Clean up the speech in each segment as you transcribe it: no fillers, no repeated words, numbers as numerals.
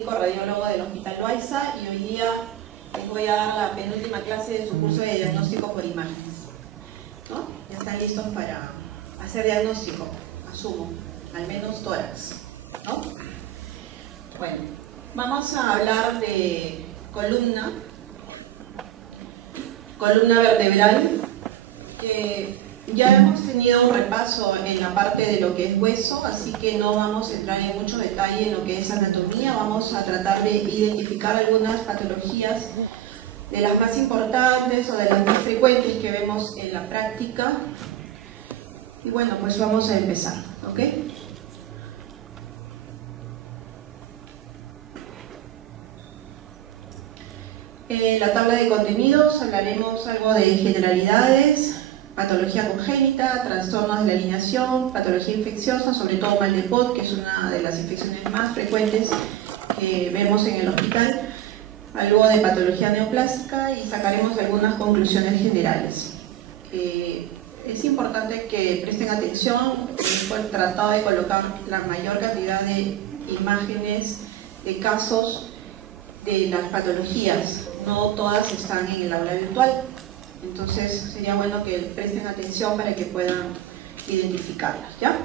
Radiólogo del Hospital Loaiza, y hoy día les voy a dar la penúltima clase de su curso de diagnóstico por imágenes, ¿no? Ya están listos para hacer diagnóstico, asumo, al menos tórax, ¿no? Bueno, vamos a hablar de columna vertebral, que ya hemos tenido un repaso en la parte de lo que es hueso, así que no vamos a entrar en mucho detalle en lo que es anatomía. Vamos a tratar de identificar algunas patologías de las más importantes o de las más frecuentes que vemos en la práctica. Y bueno, pues vamos a empezar, ¿ok? En la tabla de contenidos hablaremos algo de generalidades, patología congénita, trastornos de la alineación, patología infecciosa, sobre todo mal de Pot, que es una de las infecciones más frecuentes que vemos en el hospital, algo de patología neoplásica y sacaremos algunas conclusiones generales. Es importante que presten atención. He tratado de colocar la mayor cantidad de imágenes de casos de las patologías, no todas están en el aula virtual. Entonces sería bueno que presten atención para que puedan identificarlas, ¿ya?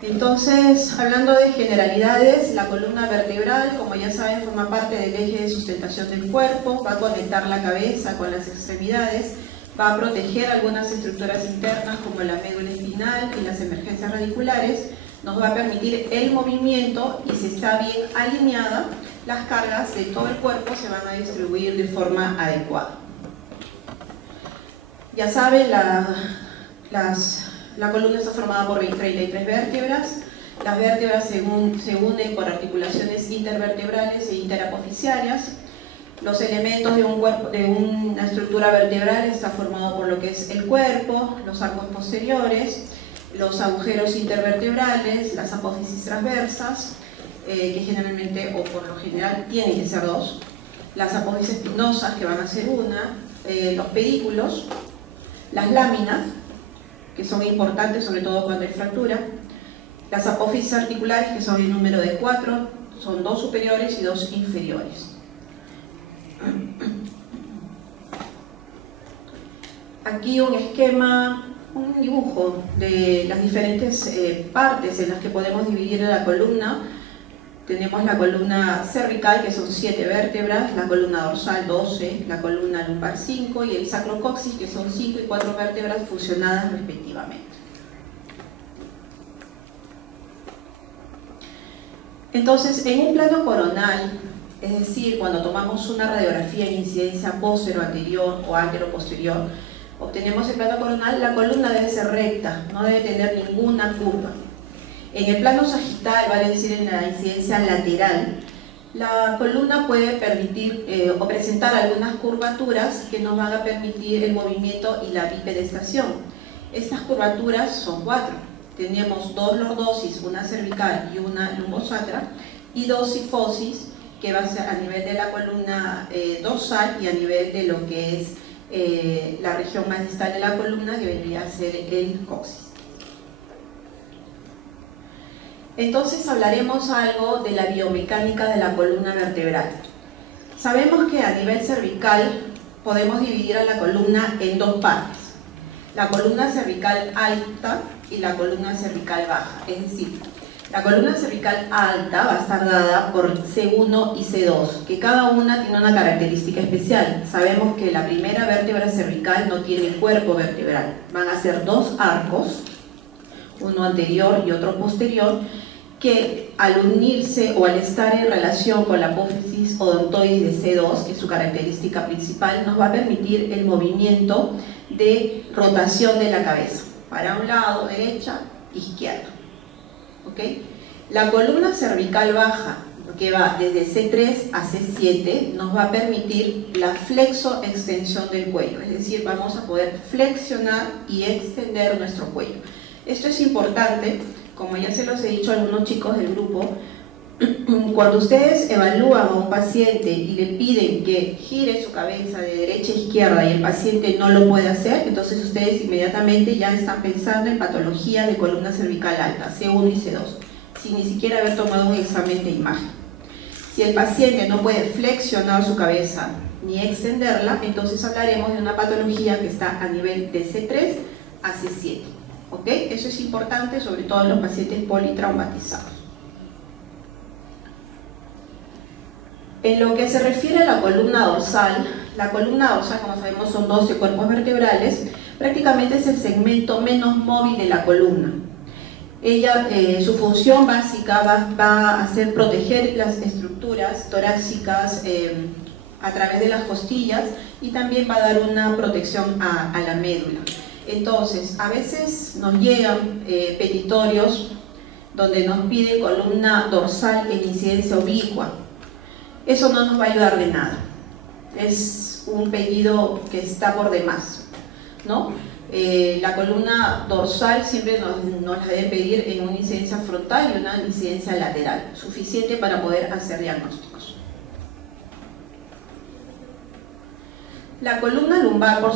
Entonces, hablando de generalidades, la columna vertebral, como ya saben, forma parte del eje de sustentación del cuerpo, va a conectar la cabeza con las extremidades, va a proteger algunas estructuras internas como la médula espinal y las emergencias radiculares, nos va a permitir el movimiento y si está bien alineada, las cargas de todo el cuerpo se van a distribuir de forma adecuada. Ya saben, la columna está formada por 33 vértebras. Las vértebras se unen por articulaciones intervertebrales e interapofisiarias. Los elementos de un cuerpo, de una estructura vertebral, está formado por lo que es el cuerpo, los arcos posteriores, los agujeros intervertebrales, las apófisis transversas, que generalmente o por lo general tienen que ser dos, las apófisis espinosas, que van a ser una, los pedículos, las láminas, que son importantes sobre todo cuando hay fractura, las apófisis articulares, que son el número de 4, son 2 superiores y 2 inferiores. Aquí un esquema, un dibujo de las diferentes partes en las que podemos dividir la columna. Tenemos la columna cervical, que son 7 vértebras, la columna dorsal 12, la columna lumbar 5 y el sacrocoxis, que son 5 y 4 vértebras fusionadas respectivamente. Entonces, en un plano coronal, es decir, cuando tomamos una radiografía en incidencia posterior-anterior o antero-posterior, obtenemos el plano coronal, la columna debe ser recta, no debe tener ninguna curva. En el plano sagital, vale decir en la incidencia lateral, la columna puede permitir o presentar algunas curvaturas que nos van a permitir el movimiento y la bipedestación. Estas curvaturas son 4. Tenemos 2 lordosis, una cervical y una lumbosacra, y 2 sifosis, que va a ser a nivel de la columna dorsal y a nivel de lo que es la región más distal de la columna, que vendría a ser el coxis. Entonces hablaremos algo de la biomecánica de la columna vertebral. Sabemos que a nivel cervical podemos dividir a la columna en 2 partes. La columna cervical alta y la columna cervical baja. Es decir, la columna cervical alta va a estar dada por C1 y C2, que cada una tiene una característica especial. Sabemos que la primera vértebra cervical no tiene cuerpo vertebral. Van a ser 2 arcos, uno anterior y otro posterior, que al unirse o al estar en relación con la apófisis odontoides de C2, que es su característica principal, nos va a permitir el movimiento de rotación de la cabeza, para un lado, derecha, izquierda. ¿Okay? La columna cervical baja, que va desde C3 a C7, nos va a permitir la flexo-extensión del cuello, es decir, vamos a poder flexionar y extender nuestro cuello. Esto es importante, como ya se los he dicho a algunos chicos del grupo, cuando ustedes evalúan a un paciente y le piden que gire su cabeza de derecha a izquierda y el paciente no lo puede hacer, entonces ustedes inmediatamente ya están pensando en patología de columna cervical alta, C1 y C2, sin ni siquiera haber tomado un examen de imagen. Si el paciente no puede flexionar su cabeza ni extenderla, entonces hablaremos de una patología que está a nivel de C3 a C7. ¿Ok? Eso es importante, sobre todo en los pacientes politraumatizados. En lo que se refiere a la columna dorsal, como sabemos, son 12 cuerpos vertebrales, prácticamente es el segmento menos móvil de la columna. Ella, su función básica va a ser proteger las estructuras torácicas a través de las costillas y también va a dar una protección a la médula. Entonces, a veces nos llegan petitorios donde nos pide columna dorsal en incidencia oblicua. Eso no nos va a ayudar de nada. Es un pedido que está por demás, ¿no? La columna dorsal siempre nos la debe pedir en una incidencia frontal y una incidencia lateral, suficiente para poder hacer diagnósticos. La columna lumbar por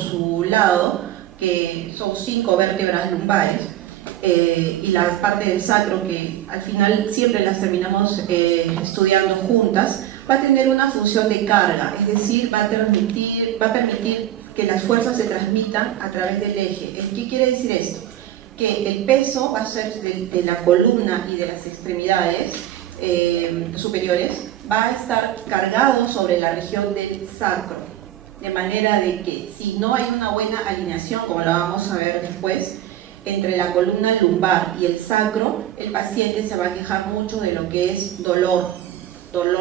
su lado, que son 5 vértebras lumbares, y la parte del sacro, que al final siempre las terminamos estudiando juntas, va a tener una función de carga, es decir, va a permitir que las fuerzas se transmitan a través del eje. ¿Qué quiere decir esto? Que el peso va a ser de la columna y de las extremidades superiores, va a estar cargado sobre la región del sacro, de manera de que si no hay una buena alineación, como lo vamos a ver después, entre la columna lumbar y el sacro, el paciente se va a quejar mucho de lo que es dolor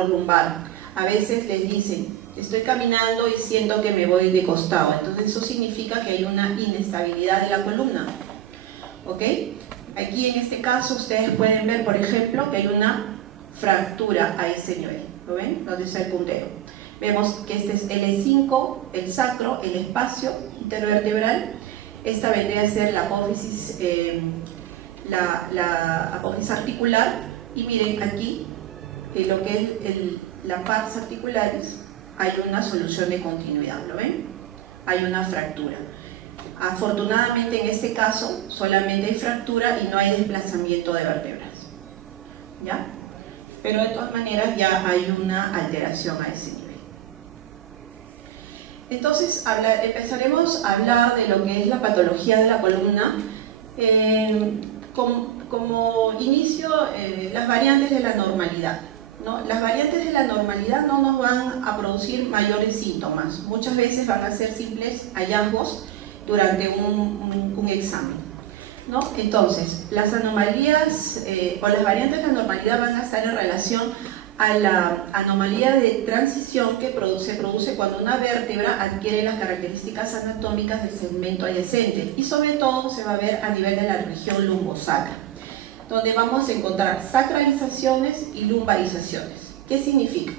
lumbar. A veces les dicen, estoy caminando y siento que me voy de costado, entonces eso significa que hay una inestabilidad de la columna. ¿Ok? Aquí en este caso ustedes pueden ver, por ejemplo, que hay una fractura a ese nivel. ¿Lo ven? Donde está el puntero. Vemos que este es L5, el sacro, el espacio intervertebral. Esta vendría a ser la apófisis, la apófisis articular, y miren aquí, lo que es la pars articularis, hay una solución de continuidad, ¿lo ven? Hay una fractura. Afortunadamente en este caso solamente hay fractura y no hay desplazamiento de vértebras, ¿ya? Pero de todas maneras ya hay una alteración a ese nivel. Entonces empezaremos a hablar de lo que es la patología de la columna. Como inicio, las variantes de la normalidad, ¿no? Las variantes de la normalidad no nos van a producir mayores síntomas. Muchas veces van a ser simples hallazgos durante un examen, ¿no? Entonces, las anomalías o las variantes de la normalidad van a estar en relación a la anomalía de transición que se produce cuando una vértebra adquiere las características anatómicas del segmento adyacente, y sobre todo se va a ver a nivel de la región lumbosacra, donde vamos a encontrar sacralizaciones y lumbarizaciones. ¿Qué significa?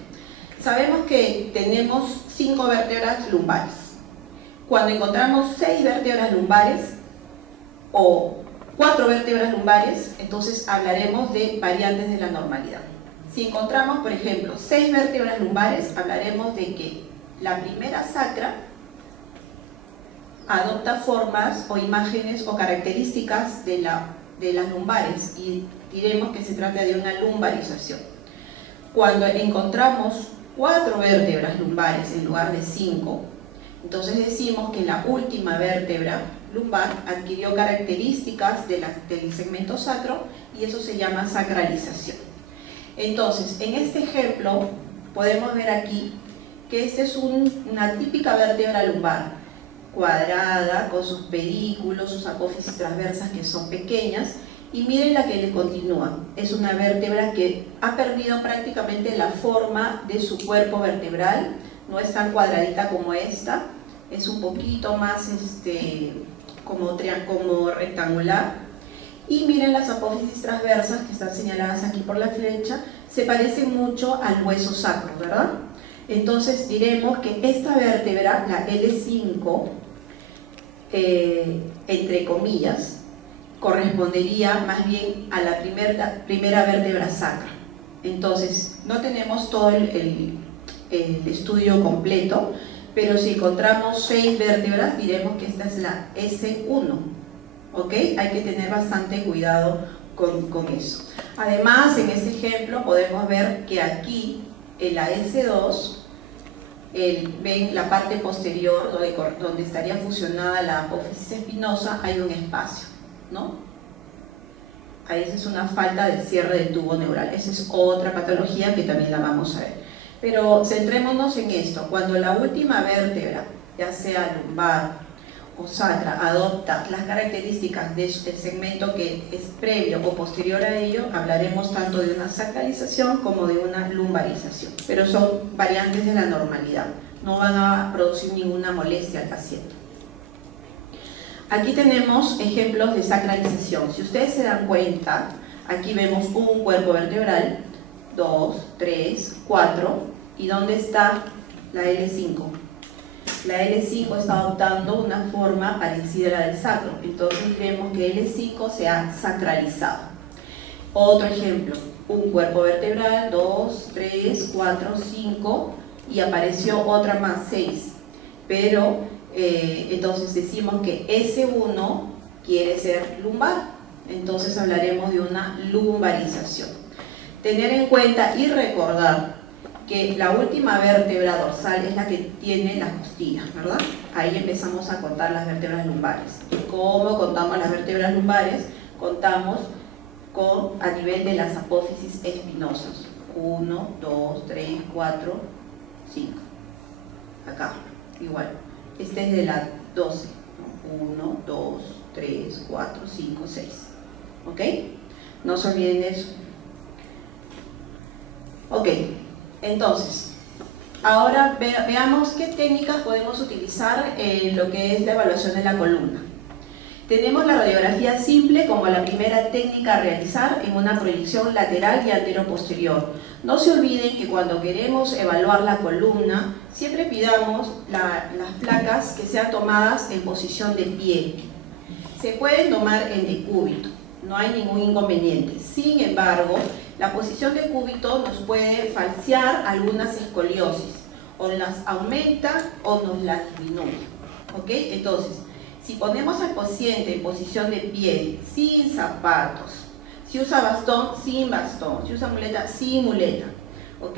Sabemos que tenemos 5 vértebras lumbares. Cuando encontramos 6 vértebras lumbares o 4 vértebras lumbares, entonces hablaremos de variantes de la normalidad. Si encontramos, por ejemplo, 6 vértebras lumbares, hablaremos de que la primera sacra adopta formas o imágenes o características de las lumbares, y diremos que se trata de una lumbarización. Cuando encontramos 4 vértebras lumbares en lugar de 5, entonces decimos que la última vértebra lumbar adquirió características del segmento sacro, y eso se llama sacralización. Entonces, en este ejemplo podemos ver aquí que esta es una típica vértebra lumbar, cuadrada, con sus pedículos, sus apófisis transversas que son pequeñas, y miren la que le continúa. Es una vértebra que ha perdido prácticamente la forma de su cuerpo vertebral, no es tan cuadradita como esta, es un poquito más como rectangular. Y miren las apófisis transversas que están señaladas aquí por la flecha, se parecen mucho al hueso sacro, ¿verdad? Entonces diremos que esta vértebra, la L5, entre comillas, correspondería más bien a la primera vértebra sacra. Entonces no tenemos todo el estudio completo, pero si encontramos 6 vértebras, diremos que esta es la S1. ¿Ok? Hay que tener bastante cuidado con eso. Además, en este ejemplo podemos ver que aquí, en la S2, ven la parte posterior, donde estaría fusionada la apófisis espinosa, hay un espacio, ¿no? Ahí esa es una falta del cierre del tubo neural. Esa es otra patología que también la vamos a ver. Pero centrémonos en esto. Cuando la última vértebra, ya sea lumbar o sacra, adopta las características del segmento que es previo o posterior a ello, hablaremos tanto de una sacralización como de una lumbarización. Pero son variantes de la normalidad. No van a producir ninguna molestia al paciente. Aquí tenemos ejemplos de sacralización. Si ustedes se dan cuenta, aquí vemos un cuerpo vertebral, 2, 3, 4, ¿y dónde está la L5? La L5 está adoptando una forma parecida a la del sacro, entonces vemos que L5 se ha sacralizado. Otro ejemplo, un cuerpo vertebral, 2, 3, 4, 5, y apareció otra más, 6, pero entonces decimos que S1 quiere ser lumbar, entonces hablaremos de una lumbarización. Tener en cuenta y recordar que la última vértebra dorsal es la que tiene las costillas, ¿verdad? Ahí empezamos a contar las vértebras lumbares. ¿Cómo contamos las vértebras lumbares? Contamos a nivel de las apófisis espinosas. 1, 2, 3, 4, 5. Acá, igual. Este es de la 12. 1, 2, 3, 4, 5, 6. ¿Ok? No se olviden de eso. Ok. Entonces, ahora veamos qué técnicas podemos utilizar en lo que es la evaluación de la columna. Tenemos la radiografía simple como la primera técnica a realizar en una proyección lateral y antero-posterior. No se olviden que cuando queremos evaluar la columna, siempre pidamos las placas que sean tomadas en posición de pie. Se pueden tomar en decúbito, no hay ningún inconveniente. Sin embargo, la posición de cúbito nos puede falsear algunas escoliosis, o las aumenta o nos las disminuye. ¿Ok? Entonces, si ponemos al paciente en posición de pie, sin zapatos, si usa bastón, sin bastón, si usa muleta, sin muleta, ¿ok?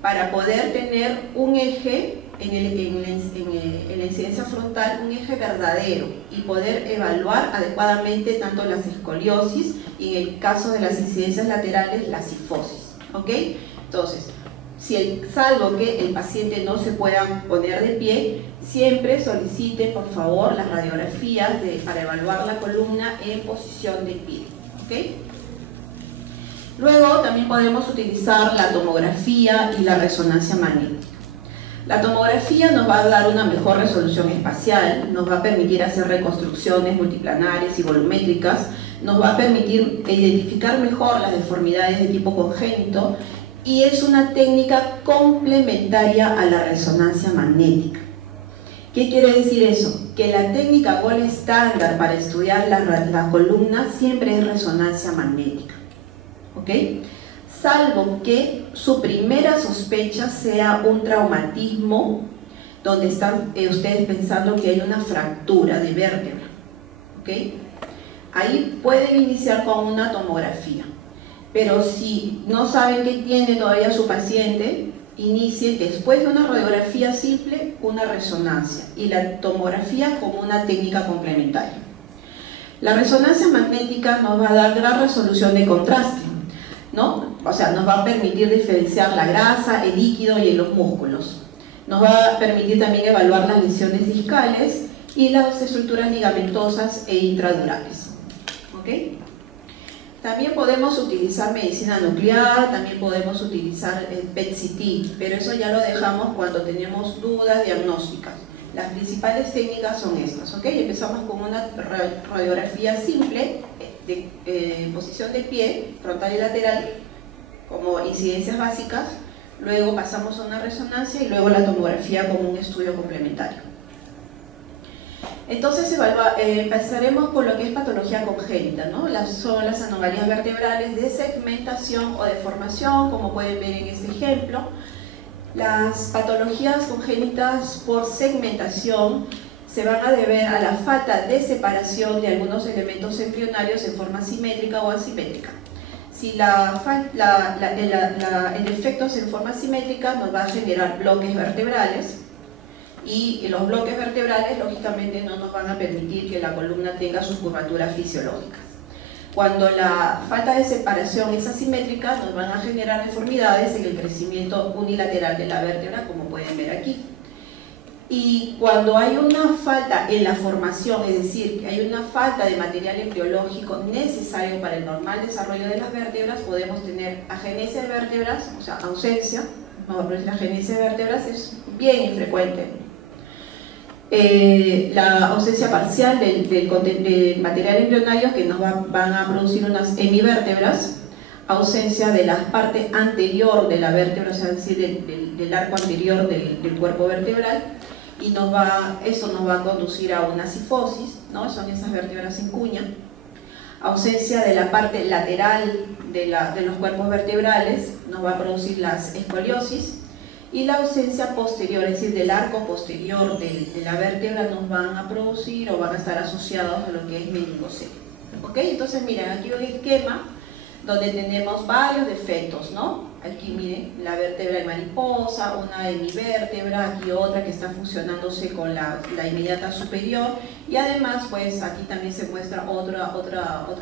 Para poder tener un eje en la incidencia frontal, un eje verdadero, y poder evaluar adecuadamente tanto las escoliosis y en el caso de las incidencias laterales, la cifosis, ¿ok? Entonces, salvo que el paciente no se pueda poner de pie, siempre solicite por favor las radiografías para evaluar la columna en posición de pie, ¿ok? Luego también podemos utilizar la tomografía y la resonancia magnética. La tomografía nos va a dar una mejor resolución espacial, nos va a permitir hacer reconstrucciones multiplanares y volumétricas, nos va a permitir identificar mejor las deformidades de tipo congénito y es una técnica complementaria a la resonancia magnética. ¿Qué quiere decir eso? Que la técnica gold estándar para estudiar la columna siempre es resonancia magnética, ¿ok? Salvo que su primera sospecha sea un traumatismo donde están ustedes pensando que hay una fractura de vértebra, ¿ok? Ahí pueden iniciar con una tomografía, pero si no saben qué tiene todavía su paciente, inicien después de una radiografía simple una resonancia y la tomografía como una técnica complementaria. La resonancia magnética nos va a dar gran resolución de contraste, ¿no? O sea, nos va a permitir diferenciar la grasa, el líquido y los músculos. Nos va a permitir también evaluar las lesiones discales y las estructuras ligamentosas e intradurales. ¿Ok? También podemos utilizar medicina nuclear, también podemos utilizar el PET-CT, pero eso ya lo dejamos cuando tenemos dudas diagnósticas. Las principales técnicas son estas, ¿ok? Empezamos con una radiografía simple de posición de pie, frontal y lateral, como incidencias básicas, luego pasamos a una resonancia y luego la tomografía como un estudio complementario. Entonces empezaremos por lo que es patología congénita, ¿no? Son las anomalías vertebrales de segmentación o deformación, como pueden ver en este ejemplo. Las patologías congénitas por segmentación se van a deber a la falta de separación de algunos elementos embrionarios en forma simétrica o asimétrica. Si el defecto es en forma simétrica, nos va a generar bloques vertebrales, y los bloques vertebrales lógicamente no nos van a permitir que la columna tenga sus curvaturas fisiológicas. Cuando la falta de separación es asimétrica, nos van a generar deformidades en el crecimiento unilateral de la vértebra, como pueden ver aquí. Y cuando hay una falta en la formación, es decir, que hay una falta de material embriológico necesario para el normal desarrollo de las vértebras, podemos tener agenesia de vértebras, o sea, ausencia, no, pero la agenesia de vértebras es bien infrecuente. La ausencia parcial del material embrionario, que nos van a producir unas hemivértebras, ausencia de la parte anterior de la vértebra, o sea, es decir, del arco anterior del cuerpo vertebral, y eso nos va a conducir a una cifosis, ¿no? Son esas vértebras en cuña. Ausencia de la parte lateral de los cuerpos vertebrales nos va a producir las escoliosis, y la ausencia posterior, es decir, del arco posterior de la vértebra, nos van a producir o van a estar asociados a lo que es meningocele. ¿Ok? Entonces miren, aquí un esquema donde tenemos varios defectos, ¿no? Aquí miren, la vértebra de mariposa, una hemivértebra, aquí otra que está fusionándose con la inmediata superior, y además pues aquí también se muestra otra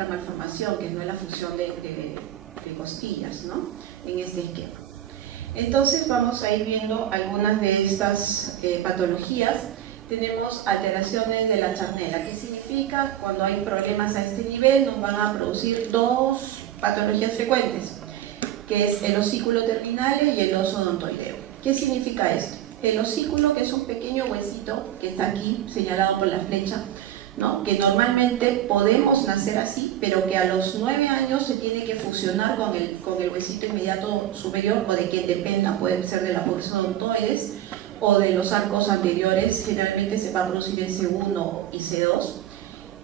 malformación, que no es la fusión de costillas, ¿no? En este esquema. Entonces vamos a ir viendo algunas de estas patologías. Tenemos alteraciones de la charnela. ¿Qué significa? Cuando hay problemas a este nivel nos van a producir dos patologías frecuentes, que es el osículo terminal y el oso odontoideo. ¿Qué significa esto? El osículo, que es un pequeño huesito que está aquí señalado por la flecha, ¿no? Que normalmente podemos nacer así, pero que a los 9 años se tiene que fusionar con el huesito inmediato superior, o de quien dependa, puede ser de la bolsa odontoides o de los arcos anteriores. Generalmente se va a producir en C1 y C2,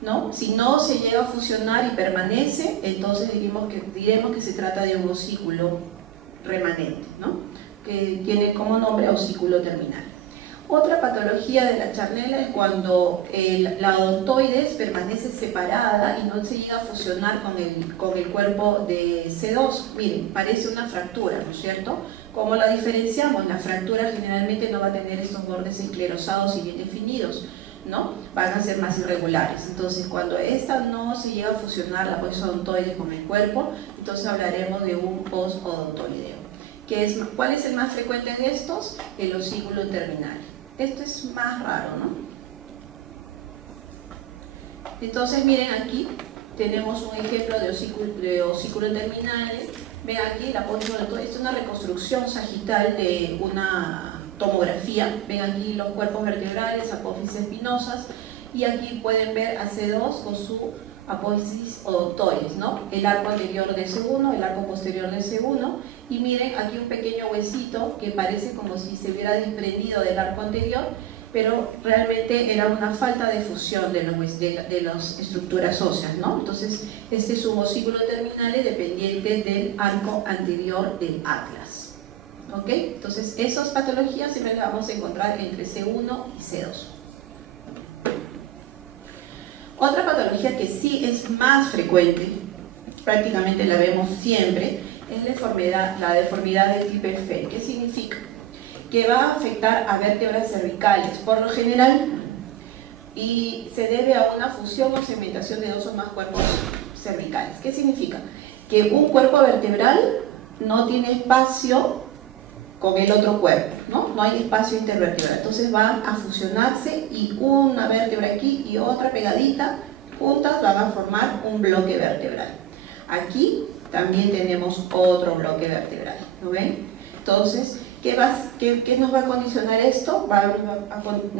¿no? Si no se llega a fusionar y permanece, entonces diremos que se trata de un osículo remanente, ¿no? Que tiene como nombre osículo terminal. Otra patología de la charnela es cuando la odontoides permanece separada y no se llega a fusionar con el cuerpo de C2. Miren, parece una fractura, ¿no es cierto? ¿Cómo la diferenciamos? La fractura generalmente no va a tener estos bordes esclerosados y bien definidos, ¿no? Van a ser más irregulares. Entonces, cuando esta no se llega a fusionar, la posodontoide con el cuerpo, entonces hablaremos de un posodontoideo. ¿Cuál es el más frecuente de estos? El osículo terminal. Esto es más raro, ¿no? Entonces miren, aquí tenemos un ejemplo de osículo terminal. Ven aquí la posodontoide. Esto es una reconstrucción sagital de una tomografía. Ven aquí los cuerpos vertebrales, apófisis espinosas, y aquí pueden ver a C2 con su apófisis odontoides, ¿no? El arco anterior de C1, el arco posterior de C1, y miren aquí un pequeño huesito que parece como si se hubiera desprendido del arco anterior, pero realmente era una falta de fusión de las estructuras óseas, ¿no? Entonces este es un osículo terminal dependiente del arco anterior del atlas. ¿Ok? Entonces esas patologías siempre las vamos a encontrar entre C1 y C2. Otra patología que sí es más frecuente, prácticamente la vemos siempre, es la deformidad de Klippel-Feil. ¿Qué significa? Que va a afectar a vértebras cervicales, por lo general, y se debe a una fusión o segmentación de dos o más cuerpos cervicales. ¿Qué significa? Que un cuerpo vertebral no tiene espacio con el otro cuerpo, ¿no? No hay espacio intervertebral, entonces van a fusionarse y una vértebra aquí y otra pegadita, juntas van a formar un bloque vertebral. Aquí también tenemos otro bloque vertebral, ¿no ven? Entonces, ¿qué nos va a condicionar esto?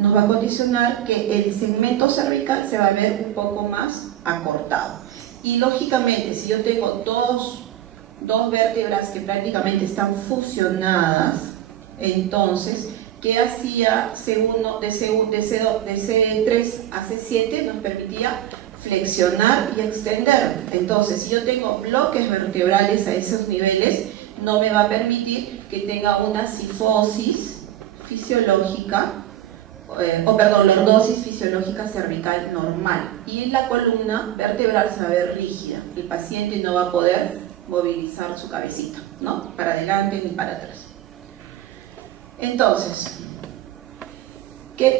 Nos va a condicionar que el segmento cervical se va a ver un poco más acortado. Y lógicamente, si yo tengo dos vértebras que prácticamente están fusionadas, entonces, ¿qué hacía C1 de C3 a C7? Nos permitía flexionar y extender. Entonces, si yo tengo bloques vertebrales a esos niveles, no me va a permitir que tenga una cifosis fisiológica lordosis fisiológica cervical normal, y la columna vertebral se va a ver rígida. El paciente no va a poder movilizar su cabecita, ¿no? Para adelante ni para atrás. Entonces,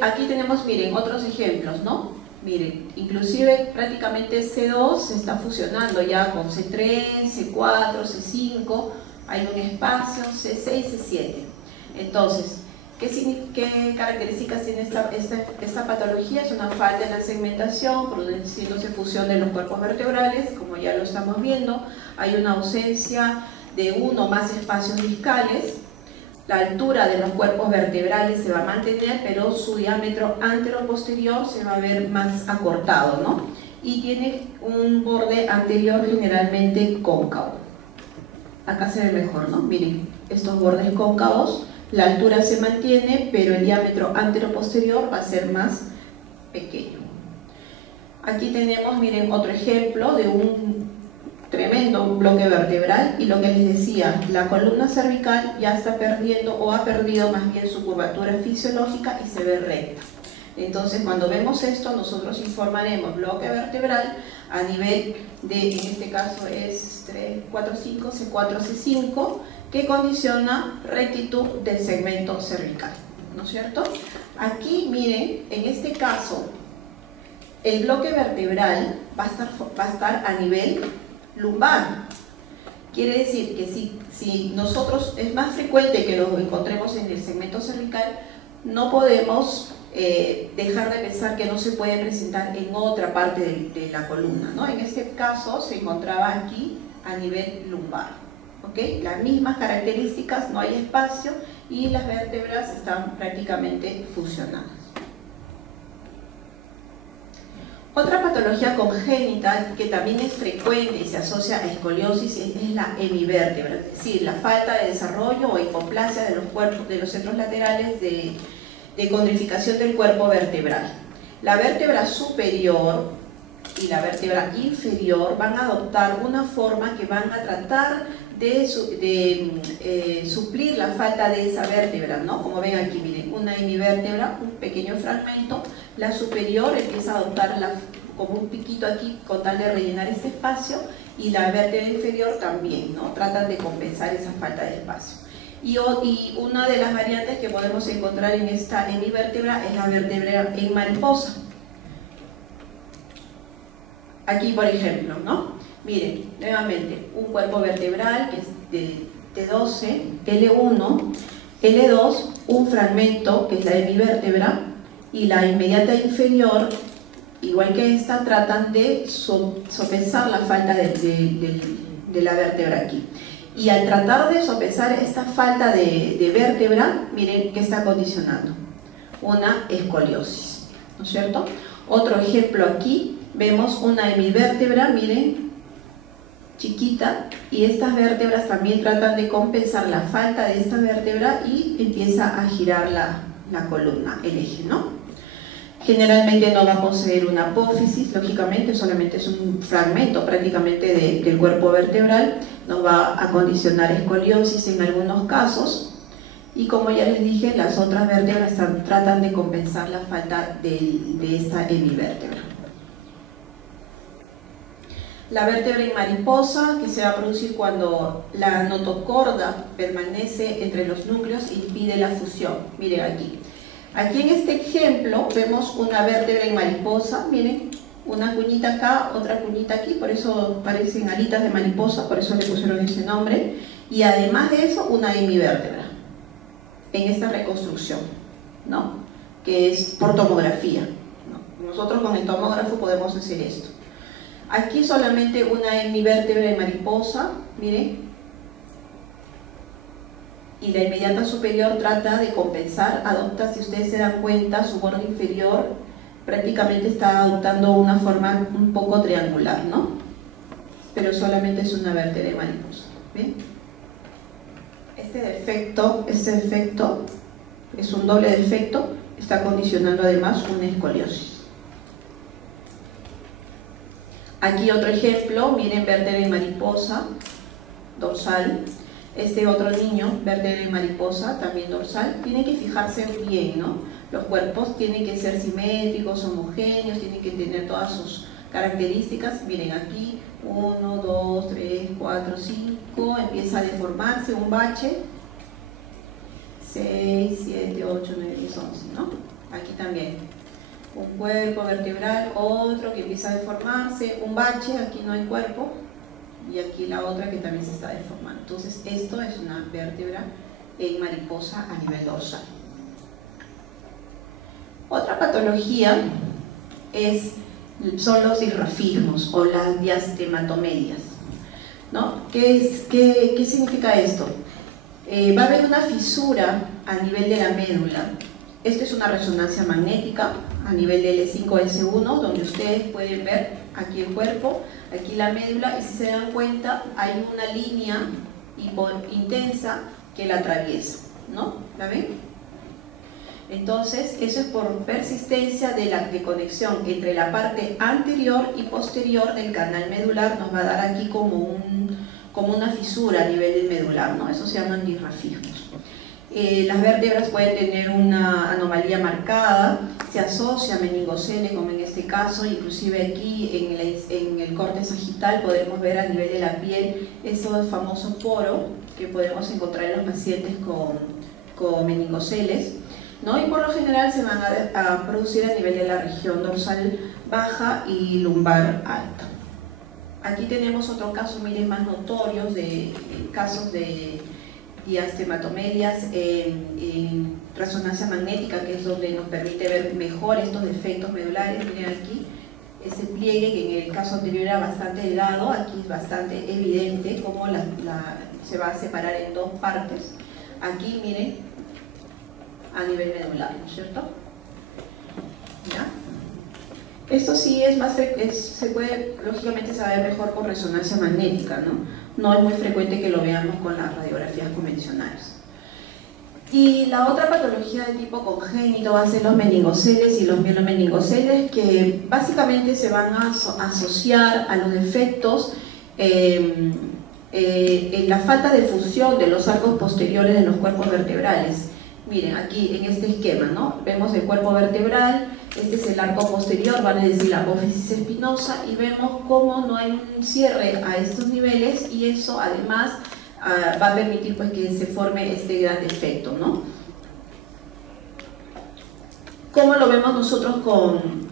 aquí tenemos, miren, otros ejemplos, ¿no? Miren, inclusive prácticamente C2 se está fusionando ya con C3, C4, C5, hay un espacio, C6, C7. Entonces, ¿qué características tiene esta patología? Es una falta en la segmentación, produciéndose fusión de los cuerpos vertebrales, como ya lo estamos viendo. Hay una ausencia de uno o más espacios discales. La altura de los cuerpos vertebrales se va a mantener, pero su diámetro antero-posterior se va a ver más acortado, ¿no? Y tiene un borde anterior generalmente cóncavo. Acá se ve mejor, ¿no? Miren, estos bordes cóncavos, la altura se mantiene, pero el diámetro antero-posterior va a ser más pequeño. Aquí tenemos, miren, otro ejemplo de un tremendo bloque vertebral, y lo que les decía, la columna cervical ya está perdiendo, o ha perdido más bien su curvatura fisiológica y se ve recta. Entonces, cuando vemos esto, nosotros informaremos bloque vertebral a nivel de, en este caso es 3, 4, 5, C4, C5, que condiciona rectitud del segmento cervical, ¿no es cierto? Aquí, miren, en este caso, el bloque vertebral va a estar a nivel lumbar. Quiere decir que si nosotros, es más frecuente que lo encontremos en el segmento cervical, no podemos dejar de pensar que no se puede presentar en otra parte de la columna, ¿no? En este caso se encontraba aquí a nivel lumbar, ¿ok? Las mismas características, no hay espacio y las vértebras están prácticamente fusionadas. Otra patología congénita que también es frecuente y se asocia a escoliosis es la hemivértebra, es decir, la falta de desarrollo o hipoplasia de los cuerpos, de los centros laterales de condrificación del cuerpo vertebral. La vértebra superior y la vértebra inferior van a adoptar una forma que van a tratar de suplir la falta de esa vértebra, ¿no? Como ven aquí, miren, una hemivértebra, un pequeño fragmento, la superior empieza a adoptar como un piquito aquí con tal de rellenar este espacio, y la vértebra inferior también, ¿no? Tratan de compensar esa falta de espacio. Y una de las variantes que podemos encontrar en esta hemivértebra es la vértebra en mariposa. Aquí, por ejemplo, ¿no? Miren, nuevamente, un cuerpo vertebral que es de T12, L1, L2, un fragmento que es la hemivértebra, y la inmediata inferior, igual que esta, tratan de sopesar la falta de la vértebra aquí. Y al tratar de sopesar esta falta de vértebra, miren que está condicionando una escoliosis, ¿no es cierto? Otro ejemplo aquí, vemos una hemivértebra, miren, chiquita, y estas vértebras también tratan de compensar la falta de esta vértebra y empieza a girar la columna, el eje, ¿no? Generalmente no va a poseer una apófisis, lógicamente, solamente es un fragmento prácticamente del cuerpo vertebral, no va a condicionar escoliosis en algunos casos, y como ya les dije, las otras vértebras tratan de compensar la falta de esta hemivértebra. La vértebra en mariposa, que se va a producir cuando la notocorda permanece entre los núcleos y impide la fusión. Miren aquí. Aquí en este ejemplo vemos una vértebra en mariposa, miren, una cuñita acá, otra cuñita aquí, por eso parecen alitas de mariposa, por eso le pusieron ese nombre, y además de eso una hemivértebra en esta reconstrucción, ¿no? Que es por tomografía, ¿no? Nosotros con el tomógrafo podemos hacer esto. Aquí solamente una hemivértebra en mariposa, miren, y la inmediata superior trata de compensar, adopta, si ustedes se dan cuenta, su borde inferior prácticamente está adoptando una forma un poco triangular, ¿no? Pero solamente es una vértebra de mariposa, ¿ven? Este defecto es un doble defecto, está condicionando además una escoliosis. Aquí otro ejemplo, miren, vértebra en mariposa, dorsal. Este otro niño, vértebra y mariposa, también dorsal, tienen que fijarse bien, ¿no? Los cuerpos tienen que ser simétricos, homogéneos, tienen que tener todas sus características. Miren aquí, 1, 2, 3, 4, 5, empieza a deformarse un bache, 6, 7, 8, 9, 10, 11, ¿no? Aquí también, un cuerpo vertebral, otro que empieza a deformarse, un bache, aquí no hay cuerpo, y aquí la otra que también se está deformando. Entonces esto es una vértebra en mariposa a nivel dorsal. Otra patología son los disrafismos o las diastematomedias, ¿no? ¿Qué significa esto? Va a haber una fisura a nivel de la médula. Esto es una resonancia magnética a nivel de L5-S1, donde ustedes pueden ver aquí el cuerpo, aquí la médula, y si se dan cuenta hay una línea intensa que la atraviesa, ¿no? ¿La ven? Entonces, eso es por persistencia de la conexión entre la parte anterior y posterior del canal medular. Nos va a dar aquí como una fisura a nivel del medular, ¿no? Eso se llaman disrafismos. Las vértebras pueden tener una anomalía marcada, se asocia a meningocele, como en este caso, inclusive aquí en el corte sagital podemos ver a nivel de la piel ese famoso poro que podemos encontrar en los pacientes con meningoceles, ¿no? Y por lo general se van a producir a nivel de la región dorsal baja y lumbar alta. Aquí tenemos otro caso, miren, más notorios de casos de diastematomedias en resonancia magnética, que es donde nos permite ver mejor estos defectos medulares. Miren aquí ese pliegue que en el caso anterior era bastante delgado, aquí es bastante evidente cómo se va a separar en dos partes. Aquí miren, a nivel medular, ¿no es cierto? ¿Ya? Esto sí es más, se puede lógicamente saber mejor por resonancia magnética, ¿no? No es muy frecuente que lo veamos con las radiografías convencionales. Y la otra patología de tipo congénito va a ser los meningoceles y los mielomeningoceles, que básicamente se van a asociar a los defectos en la falta de fusión de los arcos posteriores de los cuerpos vertebrales. Miren, aquí en este esquema, ¿no? Vemos el cuerpo vertebral, este es el arco posterior, van a decir la apófisis espinosa, y vemos cómo no hay un cierre a estos niveles, y eso además va a permitir pues que se forme este gran defecto, ¿no? ¿Cómo lo vemos nosotros con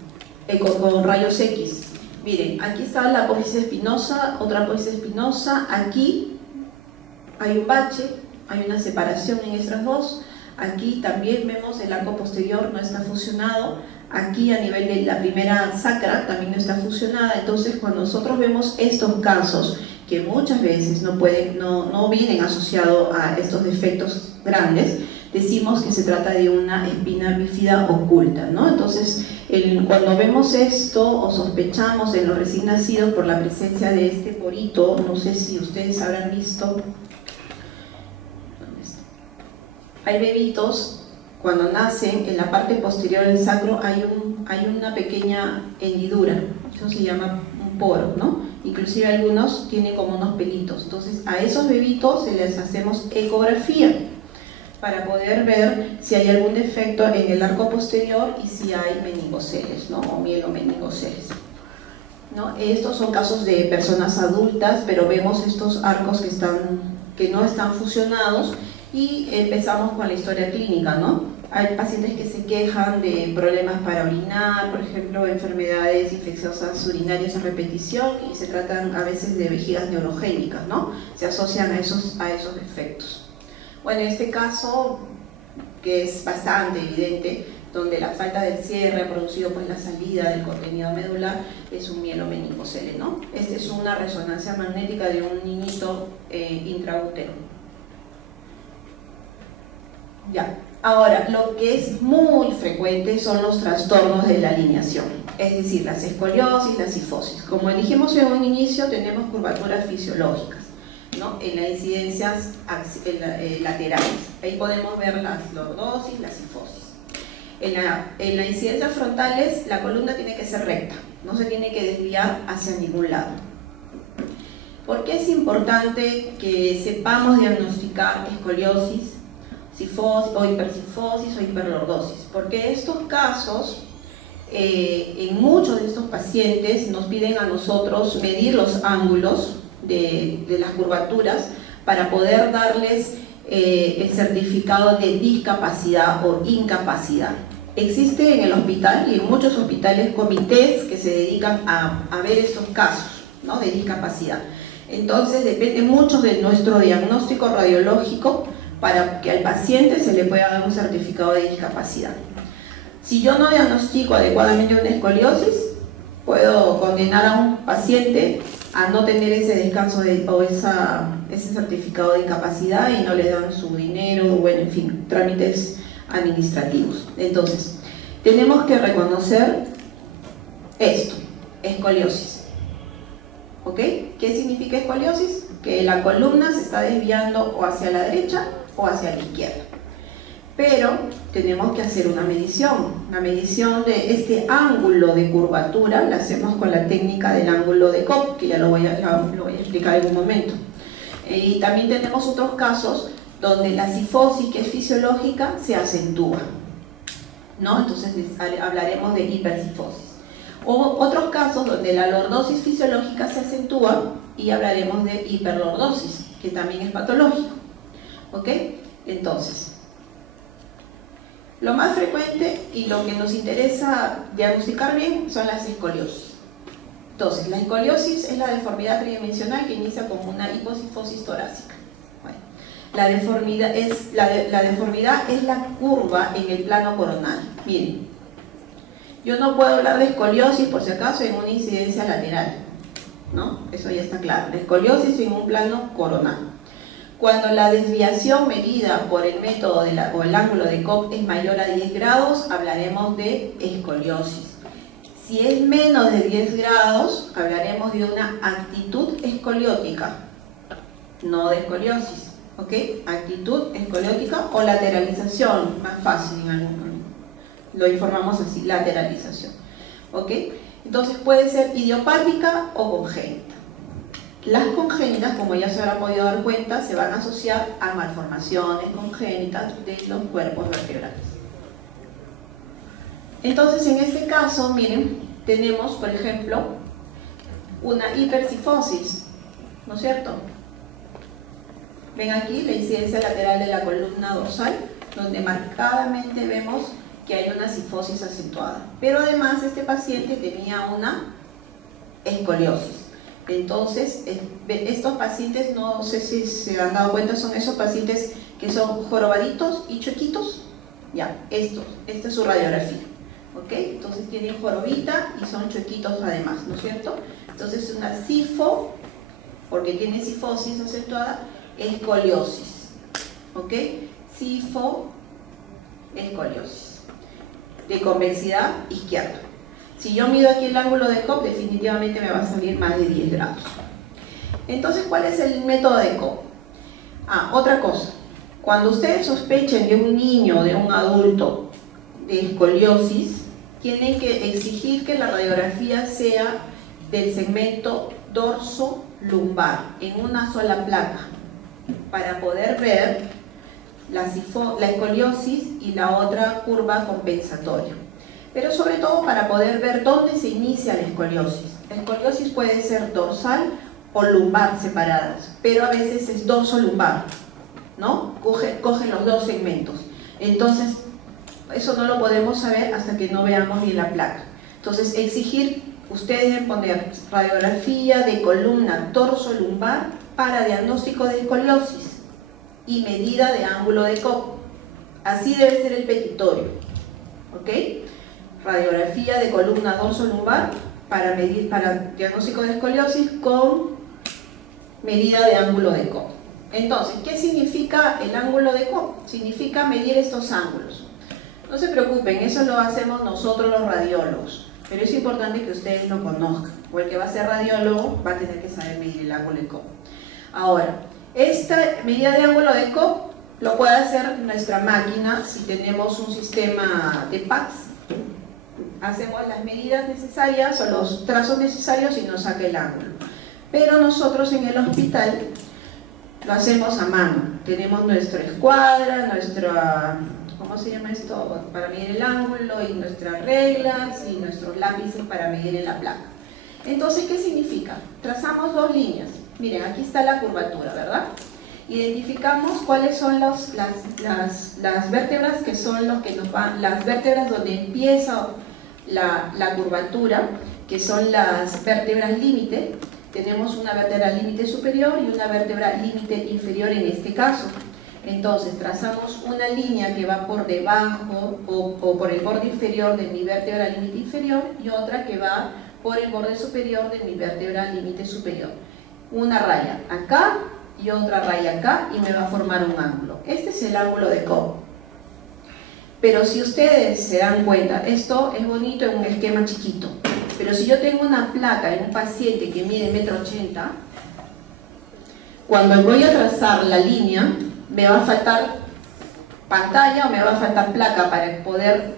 rayos X? Miren, aquí está la apófisis espinosa, otra apófisis espinosa, aquí hay un bache, hay una separación en estas dos. Aquí también vemos el arco posterior no está fusionado, aquí a nivel de la primera sacra también no está fusionada. Entonces cuando nosotros vemos estos casos que muchas veces no vienen asociados a estos defectos grandes, decimos que se trata de una espina bífida oculta, ¿no? Entonces cuando vemos esto o sospechamos en los recién nacidos por la presencia de este porito, no sé si ustedes habrán visto, hay bebitos, cuando nacen, en la parte posterior del sacro hay una pequeña hendidura, eso se llama un poro, ¿no? Inclusive algunos tienen como unos pelitos. Entonces a esos bebitos se les hacemos ecografía para poder ver si hay algún defecto en el arco posterior y si hay meningoceles, ¿no? O mielomeningoceles, ¿no? Estos son casos de personas adultas, pero vemos estos arcos que no están fusionados. Y empezamos con la historia clínica, ¿no? Hay pacientes que se quejan de problemas para orinar, por ejemplo, enfermedades infecciosas urinarias a repetición, y se tratan a veces de vejigas neurogénicas, ¿no? Se asocian a esos defectos. Bueno, en este caso, que es bastante evidente, donde la falta del cierre ha producido pues la salida del contenido medular, es un mielomeningocele, ¿no? Esta es una resonancia magnética de un niñito intraútero. Ya. Ahora, lo que es muy frecuente son los trastornos de la alineación, es decir, las escoliosis, la cifosis. Como dijimos en un inicio, tenemos curvaturas fisiológicas, ¿no? En las incidencias laterales. Ahí podemos ver la lordosis, la cifosis. En las incidencias frontales, la columna tiene que ser recta, no se tiene que desviar hacia ningún lado. ¿Por qué es importante que sepamos diagnosticar escoliosis, cifosis o hipercifosis o hiperlordosis? Porque estos casos, en muchos de estos pacientes nos piden a nosotros medir los ángulos de las curvaturas para poder darles el certificado de discapacidad o incapacidad. Existe en el hospital y en muchos hospitales comités que se dedican a ver estos casos, ¿no?, de discapacidad. Entonces depende mucho de nuestro diagnóstico radiológico para que al paciente se le pueda dar un certificado de discapacidad. Si yo no diagnostico adecuadamente una escoliosis, puedo condenar a un paciente a no tener ese descanso o ese certificado de incapacidad y no le dan su dinero, bueno, en fin, trámites administrativos. Entonces, tenemos que reconocer esto, escoliosis. ¿Ok? ¿Qué significa escoliosis? Que la columna se está desviando o hacia la derecha o hacia la izquierda. Pero tenemos que hacer una medición de este ángulo de curvatura. La hacemos con la técnica del ángulo de Cobb, que ya lo voy a explicar en un momento. Y también tenemos otros casos donde la cifosis, que es fisiológica, se acentúa, ¿no? Entonces hablaremos de hipercifosis. O otros casos donde la lordosis fisiológica se acentúa y hablaremos de hiperlordosis, que también es patológico. ¿Ok? Entonces, lo más frecuente y lo que nos interesa diagnosticar bien son las escoliosis. Entonces, la escoliosis es la deformidad tridimensional que inicia como una hipocifosis torácica. Bueno, la deformidad es la curva en el plano coronal. Miren, yo no puedo hablar de escoliosis por si acaso en una incidencia lateral, ¿no? Eso ya está claro. La escoliosis en un plano coronal. Cuando la desviación medida por el método o el ángulo de Cobb es mayor a 10 grados, hablaremos de escoliosis. Si es menos de 10 grados, hablaremos de una actitud escoliótica, no de escoliosis. ¿Ok? Actitud escoliótica o lateralización, más fácil en algún. Lo informamos así, lateralización. ¿Ok? Entonces puede ser idiopática o congénita. Las congénitas, como ya se habrá podido dar cuenta, se van a asociar a malformaciones congénitas de los cuerpos vertebrales. Entonces, en este caso, miren, tenemos, por ejemplo, una hipercifosis, ¿no es cierto? Ven aquí la incidencia lateral de la columna dorsal, donde marcadamente vemos que hay una cifosis acentuada. Pero además este paciente tenía una escoliosis. Entonces, estos pacientes, no sé si se han dado cuenta, son esos pacientes que son jorobaditos y chuequitos. Ya, esta es su radiografía. ¿Ok? Entonces tienen jorobita y son chuequitos además, ¿no es cierto? Entonces una cifo, porque tiene cifosis acentuada, escoliosis. ¿Ok? Cifo, escoliosis. De convexidad izquierda. Si yo mido aquí el ángulo de Cobb, definitivamente me va a salir más de 10 grados. Entonces, ¿cuál es el método de Cobb? Otra cosa. Cuando ustedes sospechen de un niño o de un adulto de escoliosis, tienen que exigir que la radiografía sea del segmento dorso-lumbar, en una sola placa, para poder ver la escoliosis y la otra curva compensatoria. Pero sobre todo para poder ver dónde se inicia la escoliosis. La escoliosis puede ser dorsal o lumbar separadas, pero a veces es dorso-lumbar, ¿no? Coge los dos segmentos. Entonces, eso no lo podemos saber hasta que no veamos bien la placa. Entonces, ustedes deben poner radiografía de columna dorso-lumbar para diagnóstico de escoliosis y medida de ángulo de Cobb. Así debe ser el petitorio. ¿Ok? Radiografía de columna dorso-lumbar para diagnóstico de escoliosis con medida de ángulo de Cobb. Entonces, ¿qué significa el ángulo de Cobb? Significa medir estos ángulos. No se preocupen, eso lo hacemos nosotros los radiólogos, pero es importante que ustedes lo conozcan, o el que va a ser radiólogo va a tener que saber medir el ángulo de Cobb. Ahora, esta medida de ángulo de Cobb lo puede hacer nuestra máquina si tenemos un sistema de PACS. Hacemos las medidas necesarias o los trazos necesarios y nos saca el ángulo. Pero nosotros en el hospital lo hacemos a mano. Tenemos nuestra escuadra, nuestra, ¿cómo se llama esto? Para medir el ángulo, y nuestras reglas y nuestros lápices para medir en la placa. Entonces, ¿qué significa? Trazamos dos líneas. Miren, aquí está la curvatura, ¿verdad? Identificamos cuáles son las vértebras que son los que nos van, las vértebras donde empieza la curvatura, que son las vértebras límite. Tenemos una vértebra límite superior y una vértebra límite inferior en este caso. Entonces trazamos una línea que va por debajo o por el borde inferior de mi vértebra límite inferior, y otra que va por el borde superior de mi vértebra límite superior. Una raya acá y otra raya acá, y me va a formar un ángulo. Este es el ángulo de Cobb. Pero si ustedes se dan cuenta, esto es bonito en un esquema chiquito, pero si yo tengo una placa en un paciente que mide 1,80 m, cuando voy a trazar la línea, me va a faltar pantalla o me va a faltar placa para poder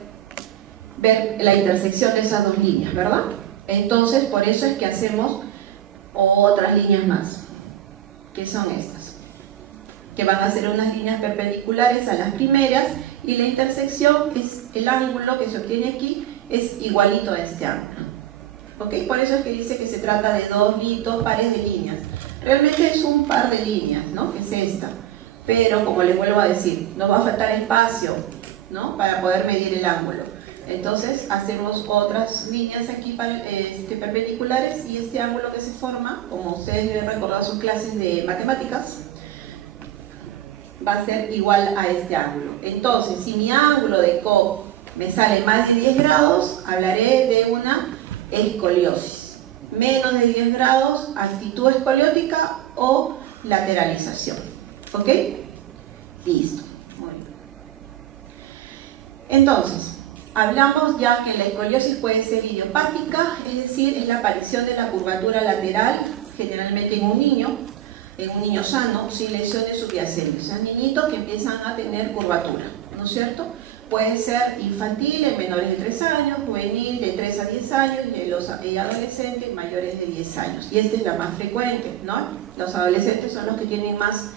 ver la intersección de esas dos líneas, ¿verdad? Entonces, por eso es que hacemos otras líneas más, que son estas, que van a ser unas líneas perpendiculares a las primeras, y la intersección, que es el ángulo que se obtiene aquí, es igualito a este ángulo. ¿Ok? Por eso es que dice que se trata de dos pares de líneas. Realmente es un par de líneas, ¿no? Que es esta. Pero, como les vuelvo a decir, nos va a faltar espacio, ¿no? Para poder medir el ángulo. Entonces, hacemos otras líneas aquí perpendiculares, y este ángulo que se forma, como ustedes deben recordar sus clases de matemáticas, va a ser igual a este ángulo. Entonces, si mi ángulo de Cobb me sale más de 10 grados, hablaré de una escoliosis. Menos de 10 grados, actitud escoliótica o lateralización. ¿Ok? Listo. Muy bien. Entonces, hablamos ya que la escoliosis puede ser idiopática, es decir, es la aparición de la curvatura lateral, generalmente en un niño sano, sin lesiones subyacentes. O sea, niñitos que empiezan a tener curvatura, ¿no es cierto? Puede ser infantil en menores de 3 años, juvenil de 3 a 10 años, y adolescentes mayores de 10 años. Y esta es la más frecuente, ¿no? Los adolescentes son los que tienen más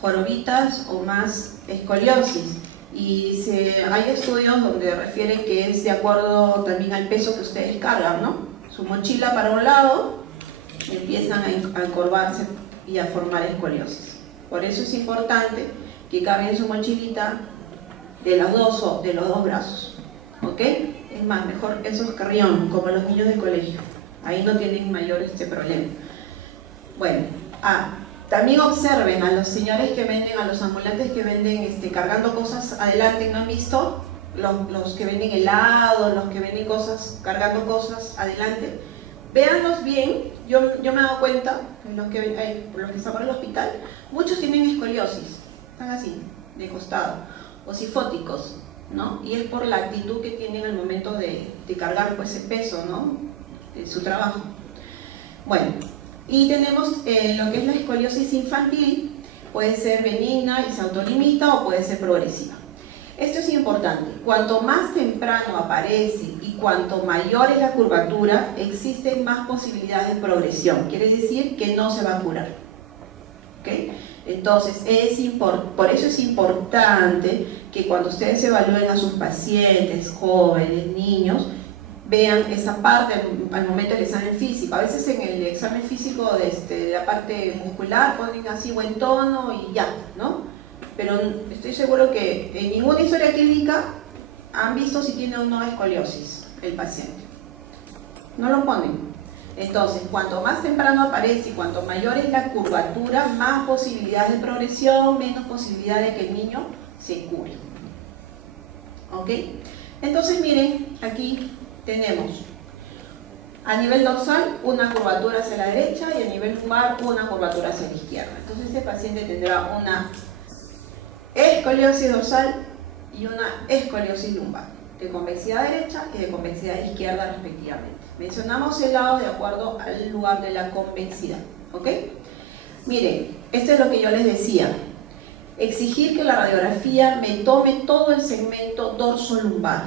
jorobitas o más escoliosis. Y hay estudios donde refieren que es de acuerdo también al peso que ustedes cargan, ¿no? Su mochila para un lado, empiezan a encorvarse y a formar escoliosis. Por eso es importante que carguen su mochilita de los dos brazos, ¿ok? Es más, mejor esos carrión, como los niños de colegio, ahí no tienen mayor problema. Bueno, también observen a los señores que venden, a los ambulantes que venden cargando cosas adelante, ¿no han visto? Los que venden helado, los que venden cosas, cargando cosas adelante. Véanlos bien. Yo me he dado cuenta, los que están por el hospital, muchos tienen escoliosis, están así, de costado, o sifóticos, ¿no? Y es por la actitud que tienen al momento de cargar pues, ese peso, ¿no? De su trabajo. Bueno, y tenemos lo que es la escoliosis infantil. Puede ser benigna y se autolimita, o puede ser progresiva. Esto es importante. Cuanto más temprano aparece y cuanto mayor es la curvatura, existen más posibilidades de progresión. Quiere decir que no se va a curar. ¿Okay? Entonces, por eso es importante que cuando ustedes evalúen a sus pacientes, jóvenes, niños, vean esa parte al momento del examen físico. A veces en el examen físico de la parte muscular ponen así buen tono y ya, ¿no? Pero estoy seguro que en ninguna historia clínica han visto si tiene o no escoliosis el paciente. No lo ponen. Entonces, cuanto más temprano aparece y cuanto mayor es la curvatura, más posibilidades de progresión, menos posibilidad de que el niño se cure. ¿Ok? Entonces, miren, aquí tenemos a nivel dorsal una curvatura hacia la derecha y a nivel lumbar una curvatura hacia la izquierda. Entonces, este paciente tendrá una escoliosis dorsal y una escoliosis lumbar, de convexidad derecha y de convexidad izquierda respectivamente. Mencionamos el lado de acuerdo al lugar de la convexidad, ¿ok? Miren, esto es lo que yo les decía. Exigir que la radiografía me tome todo el segmento dorso-lumbar,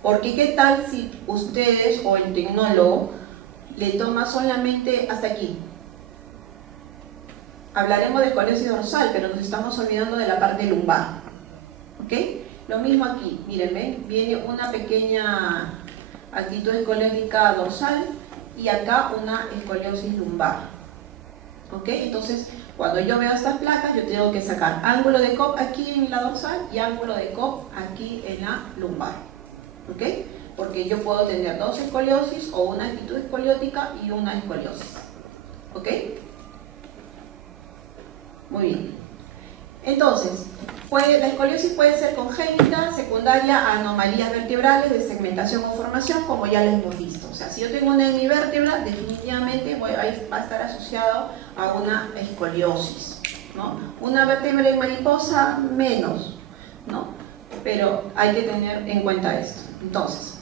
porque ¿qué tal si ustedes o el tecnólogo le toma solamente hasta aquí? hablaremos de escoliosis dorsal, pero nos estamos olvidando de la parte lumbar. ¿Ok? Lo mismo aquí, miren, ¿ven? Viene una pequeña actitud escoliótica dorsal y acá una escoliosis lumbar. ¿Ok? Entonces, cuando yo veo estas placas, yo tengo que sacar ángulo de Cobb aquí en la dorsal y ángulo de Cobb aquí en la lumbar. ¿Ok? Porque yo puedo tener dos escoliosis o una actitud escoliótica y una escoliosis. ¿Ok? Muy bien. Entonces, la escoliosis puede ser congénita, secundaria a anomalías vertebrales de segmentación o formación, como ya lo hemos visto. O sea, si yo tengo una hemivértebra, definitivamente va a estar asociado a una escoliosis, ¿no? Una vértebra en mariposa, menos, ¿no? Pero hay que tener en cuenta esto. Entonces,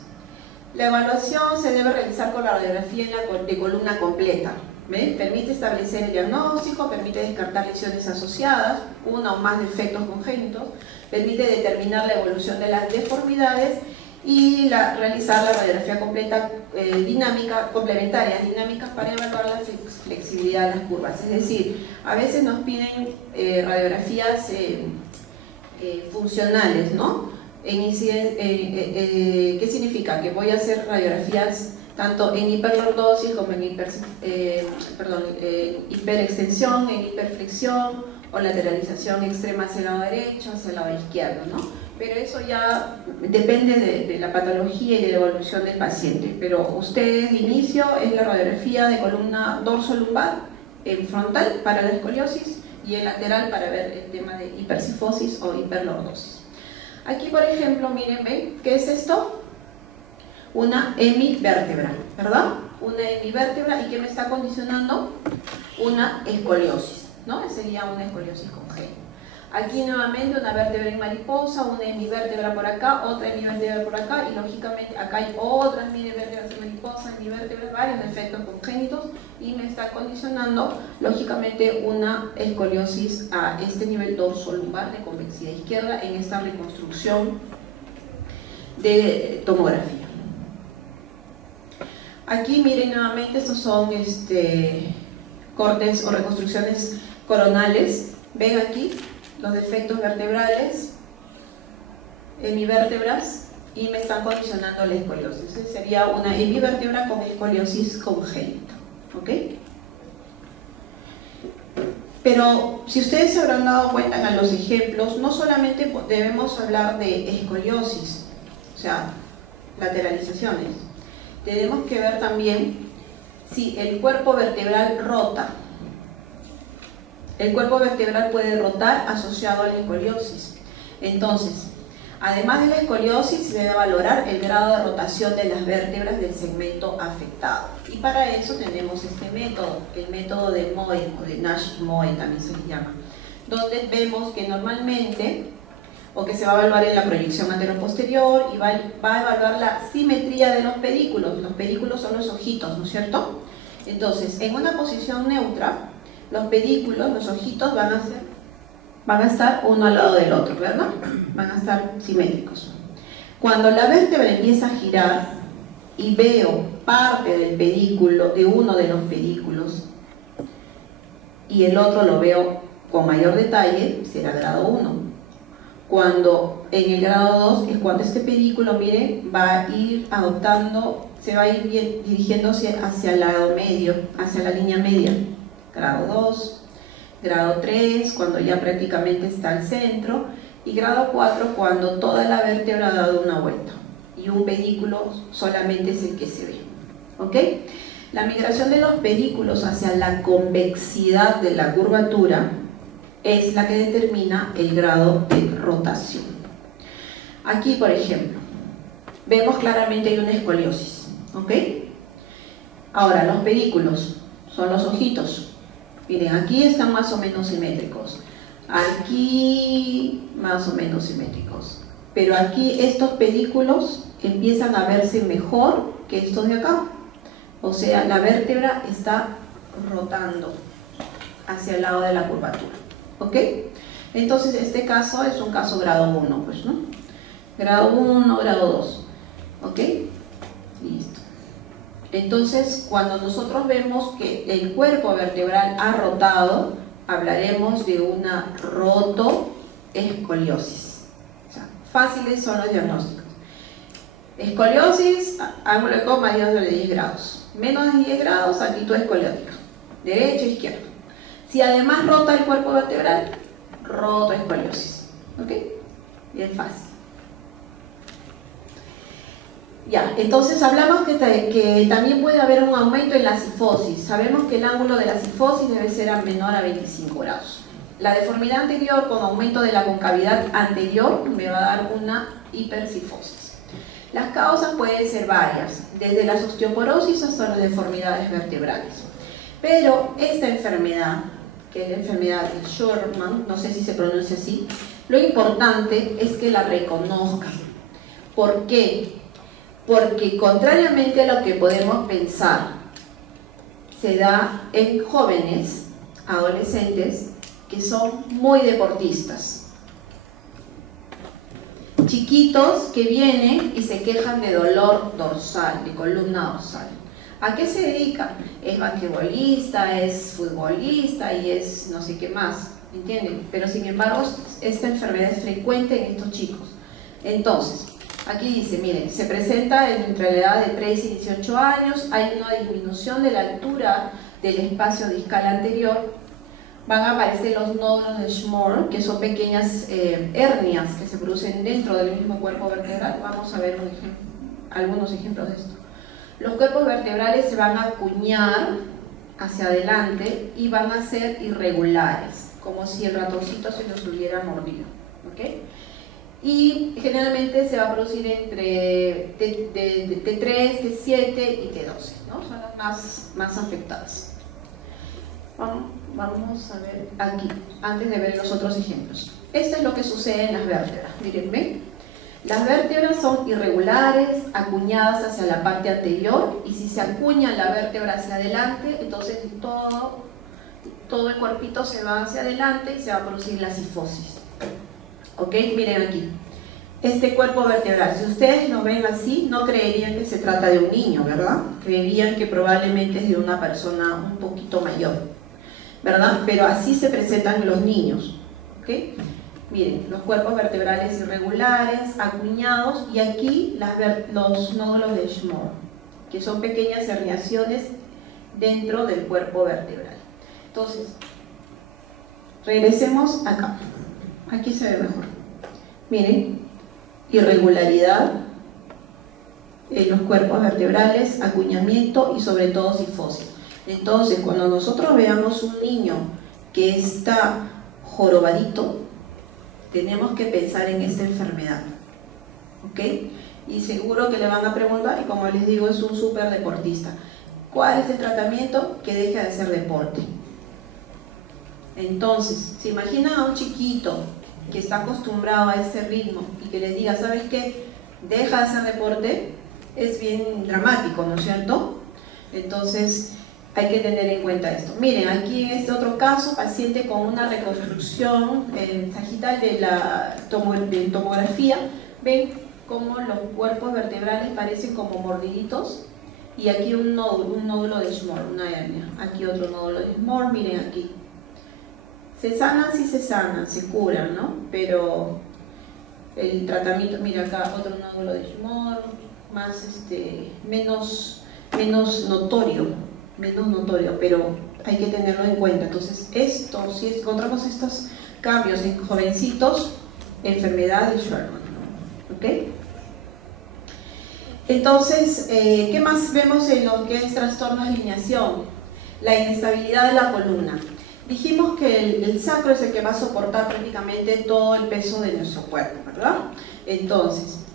la evaluación se debe realizar con la radiografía de columna completa. ¿Ven? Permite establecer el diagnóstico, permite descartar lesiones asociadas, uno o más defectos congénitos, permite determinar la evolución de las deformidades y realizar la radiografía completa dinámica, complementaria, dinámicas para evaluar la flexibilidad de las curvas. Es decir, a veces nos piden radiografías funcionales, ¿no? ¿Qué significa? Que voy a hacer radiografías tanto en hiperlordosis como en hiperextensión, en hiperflexión o lateralización extrema hacia el lado derecho, hacia el lado izquierdo, ¿no? Pero eso ya depende de la patología y de la evolución del paciente. Pero ustedes, de inicio, es la radiografía de columna dorso-lumbar en frontal para la escoliosis y en lateral para ver el tema de hipercifosis o hiperlordosis. Aquí, por ejemplo, miren, ¿ven? ¿Qué es esto? Una hemivértebra, ¿verdad? Una hemivértebra, ¿y qué me está condicionando? Una escoliosis, ¿no? Sería una escoliosis congénita. Aquí nuevamente una vértebra en mariposa, una hemivértebra por acá, otra hemivértebra por acá, y lógicamente acá hay otras hemivértebras en mariposa, hemivértebras, varios defectos congénitos, y me está condicionando lógicamente una escoliosis a este nivel dorso-lumbar de convexidad izquierda en esta reconstrucción de tomografía. Aquí miren nuevamente, estos son cortes o reconstrucciones coronales. Ven aquí los defectos vertebrales, hemivértebras, y me están condicionando la escoliosis. Entonces sería una hemivértebra con escoliosis congénita. ¿Ok? Pero si ustedes se habrán dado cuenta en los ejemplos, no solamente debemos hablar de escoliosis, o sea, lateralizaciones. Tenemos que ver también si el cuerpo vertebral rota. El cuerpo vertebral puede rotar asociado a la escoliosis. Entonces, además de la escoliosis, se debe valorar el grado de rotación de las vértebras del segmento afectado. Y para eso tenemos este método, el método de Moe, o de Nash-Moe también se le llama, donde vemos que normalmente, o que se va a evaluar en la proyección anteroposterior, y va a evaluar la simetría de los pedículos. Los pedículos son los ojitos, ¿no es cierto? Entonces, en una posición neutra, los pedículos, los ojitos van a estar uno al lado del otro, ¿verdad? Van a estar simétricos. Cuando la vértebra empieza a girar y veo parte del pedículo, de uno de los pedículos, y el otro lo veo con mayor detalle, será grado 1. Cuando en el grado 2 es cuando este pedículo, miren, va a ir adoptando, se va a ir dirigiéndose hacia el lado medio, hacia la línea media. Grado 2, grado 3, cuando ya prácticamente está al centro, y grado 4, cuando toda la vértebra ha dado una vuelta y un pedículo solamente es el que se ve. ¿Ok? La migración de los pedículos hacia la convexidad de la curvatura es la que determina el grado de rotación. Aquí, por ejemplo, vemos claramente hay una escoliosis. ¿Ok? Ahora, los pedículos son los ojitos. Miren, aquí están más o menos simétricos, aquí más o menos simétricos, pero aquí estos pedículos empiezan a verse mejor que estos de acá. O sea, la vértebra está rotando hacia el lado de la curvatura. ¿Ok? Entonces, este caso es un caso grado 1, pues, ¿no? Grado 1, grado 2. ¿Ok? Listo. Entonces, cuando nosotros vemos que el cuerpo vertebral ha rotado, hablaremos de una rotoescoliosis. O sea, fáciles son los diagnósticos. Escoliosis, ángulo de coma mayor de 10 grados. Menos de 10 grados, actitud escoliótica. Derecho, izquierdo. Si además rota el cuerpo vertebral, rotoescoliosis. ¿Ok? Bien fácil. Ya, entonces hablamos que también puede haber un aumento en la cifosis. Sabemos que el ángulo de la cifosis debe ser menor a 25 grados. La deformidad anterior con aumento de la concavidad anterior me va a dar una hipercifosis. Las causas pueden ser varias, desde la osteoporosis hasta las deformidades vertebrales. Pero esta enfermedad, que es la enfermedad de Scheuermann, no sé si se pronuncia así, lo importante es que la reconozcan. ¿Por qué? Porque contrariamente a lo que podemos pensar, se da en jóvenes, adolescentes, que son muy deportistas. Chiquitos que vienen y se quejan de dolor dorsal, de columna dorsal. ¿A qué se dedica? Es basquetbolista, es futbolista y es no sé qué más, ¿entienden? Pero sin embargo, esta enfermedad es frecuente en estos chicos. Entonces, aquí dice, miren, se presenta entre la edad de 3 y 18 años, hay una disminución de la altura del espacio discal anterior, van a aparecer los nódulos de Schmorr, que son pequeñas hernias que se producen dentro del mismo cuerpo vertebral. Vamos a ver algunos ejemplos de esto. Los cuerpos vertebrales se van a acuñar hacia adelante y van a ser irregulares, como si el ratoncito se los hubiera mordido. ¿Okay? Y generalmente se va a producir entre T3, T7 y T12, ¿no? Son las más afectadas. Vamos a ver aquí, antes de ver los otros ejemplos. Esto es lo que sucede en las vértebras. Miren, ¿ven? Las vértebras son irregulares, acuñadas hacia la parte anterior, y si se acuña la vértebra hacia adelante, entonces todo el cuerpito se va hacia adelante y se va a producir la cifosis. ¿Ok? Miren aquí. Este cuerpo vertebral, si ustedes lo ven así, no creerían que se trata de un niño, ¿verdad? Creerían que probablemente es de una persona un poquito mayor, ¿verdad? Pero así se presentan los niños. ¿Ok? Miren, los cuerpos vertebrales irregulares, acuñados, y aquí los nódulos de Schmorr, que son pequeñas herniaciones dentro del cuerpo vertebral. Entonces, regresemos acá. Aquí se ve mejor. Miren, irregularidad en los cuerpos vertebrales, acuñamiento y sobre todo cifosis. Entonces, cuando nosotros veamos un niño que está jorobadito, tenemos que pensar en esta enfermedad, ¿ok? Y seguro que le van a preguntar, y como les digo, es un súper deportista. ¿Cuál es el tratamiento? Que deje de hacer deporte. Entonces, ¿se imaginan a un chiquito que está acostumbrado a ese ritmo y que les diga, ¿sabes qué? Deja de hacer deporte? Es bien dramático, ¿no es cierto? Entonces, hay que tener en cuenta esto. Miren, aquí en este otro caso, paciente con una reconstrucción sagital de la tomografía, ven cómo los cuerpos vertebrales parecen como mordiditos, y aquí un nódulo de Schmorr, una hernia. Aquí otro nódulo de Schmorr, miren aquí. Se sanan, sí se sanan, se curan, ¿no? Pero el tratamiento, mira acá otro nódulo de Schmorr, menos notorio, pero hay que tenerlo en cuenta. Entonces, si encontramos estos cambios en jovencitos, enfermedad de Scheuermann, ¿ok? Entonces, ¿qué más vemos en lo que es trastorno de alineación? La inestabilidad de la columna. Dijimos que el sacro es el que va a soportar prácticamente todo el peso de nuestro cuerpo, ¿verdad? Entonces,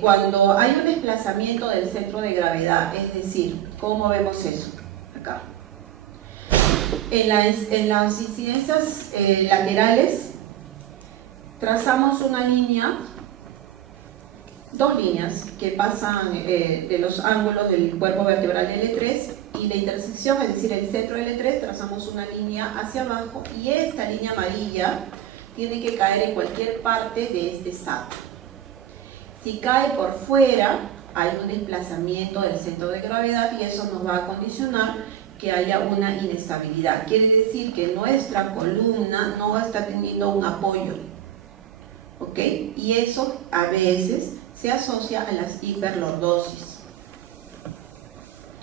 cuando hay un desplazamiento del centro de gravedad, es decir, ¿cómo vemos eso? Acá. En las incidencias laterales, trazamos una línea, dos líneas que pasan de los ángulos del cuerpo vertebral L3 y la intersección, es decir, el centro L3, trazamos una línea hacia abajo, y esta línea amarilla tiene que caer en cualquier parte de este sacro. Si cae por fuera, hay un desplazamiento del centro de gravedad y eso nos va a condicionar que haya una inestabilidad. Quiere decir que nuestra columna no está teniendo un apoyo, ¿ok? Y eso a veces se asocia a las hiperlordosis,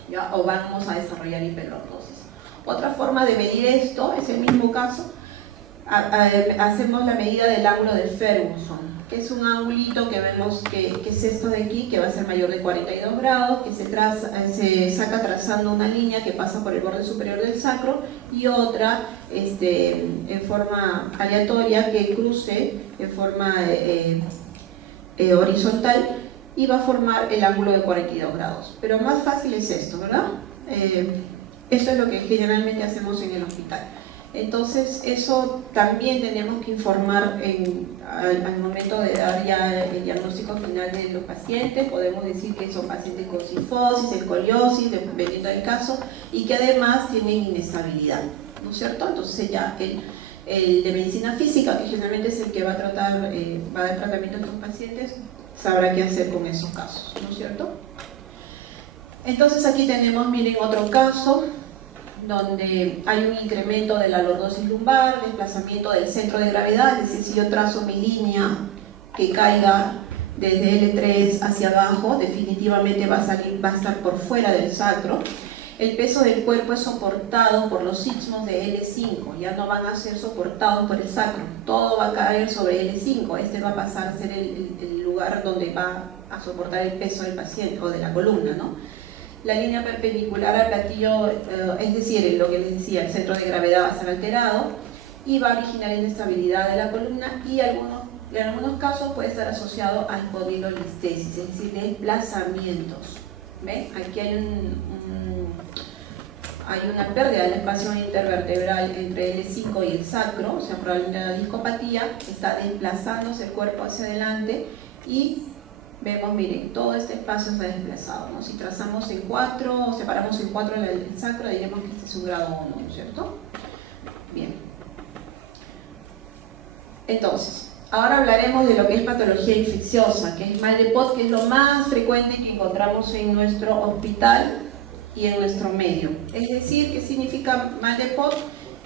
¿ya? O vamos a desarrollar hiperlordosis. Otra forma de medir esto es el mismo caso. Hacemos la medida del ángulo del Ferguson, que es un angulito que vemos que es esto de aquí, que va a ser mayor de 42 grados, que se saca trazando una línea que pasa por el borde superior del sacro y otra en forma aleatoria que cruce en forma horizontal y va a formar el ángulo de 42 grados. Pero más fácil es esto, ¿verdad? Esto es lo que generalmente hacemos en el hospital. Entonces eso también tenemos que informar al momento de dar ya el diagnóstico final de los pacientes. Podemos decir que son pacientes con cifosis, escoliosis, dependiendo del caso, y que además tienen inestabilidad, ¿no es cierto? Entonces ya el de medicina física, que generalmente es el que va a dar tratamiento a estos pacientes, sabrá qué hacer con esos casos, ¿no es cierto? Entonces aquí tenemos, miren, otro caso donde hay un incremento de la lordosis lumbar, desplazamiento del centro de gravedad, es decir, si yo trazo mi línea que caiga desde L3 hacia abajo, definitivamente va a estar por fuera del sacro. El peso del cuerpo es soportado por los istmos de L5, ya no van a ser soportados por el sacro, todo va a caer sobre L5, este va a pasar a ser el lugar donde va a soportar el peso del paciente o de la columna, ¿no? La línea perpendicular al platillo, es decir, en lo que les decía, el centro de gravedad va a estar alterado y va a originar inestabilidad de la columna y en algunos casos puede estar asociado a espondilolistesis, es decir, desplazamientos. ¿Ven? Aquí hay una pérdida del espacio intervertebral entre L5 y el sacro, o sea, probablemente una discopatía, está desplazándose el cuerpo hacia adelante y vemos, miren, todo este espacio se ha desplazado, ¿no? Si trazamos en 4 o separamos en 4 el sacro, diríamos que este es un grado 1, ¿no es cierto? Bien. Entonces, ahora hablaremos de lo que es patología infecciosa, que es mal de Pot, que es lo más frecuente que encontramos en nuestro hospital y en nuestro medio. Es decir, ¿qué significa mal de Pot?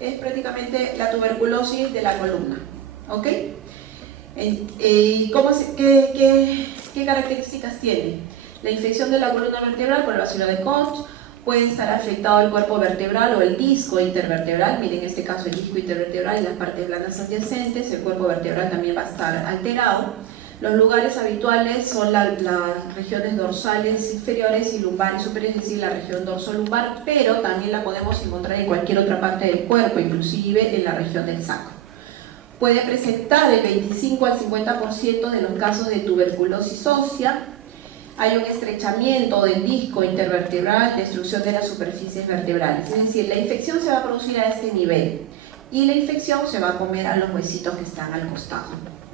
Es prácticamente la tuberculosis de la columna, ¿ok? ¿Qué características tiene? La infección de la columna vertebral por el bacilo de Koch, puede estar afectado el cuerpo vertebral o el disco intervertebral, miren en este caso el disco intervertebral y las partes blandas adyacentes, el cuerpo vertebral también va a estar alterado. Los lugares habituales son las regiones dorsales inferiores y lumbares superiores, es decir, la región dorsolumbar, pero también la podemos encontrar en cualquier otra parte del cuerpo, inclusive en la región del sacro. Puede presentar el 25 al 50% de los casos de tuberculosis ósea. Hay un estrechamiento del disco intervertebral, destrucción de las superficies vertebrales. Es decir, la infección se va a producir a este nivel y la infección se va a comer a los huesitos que están al costado.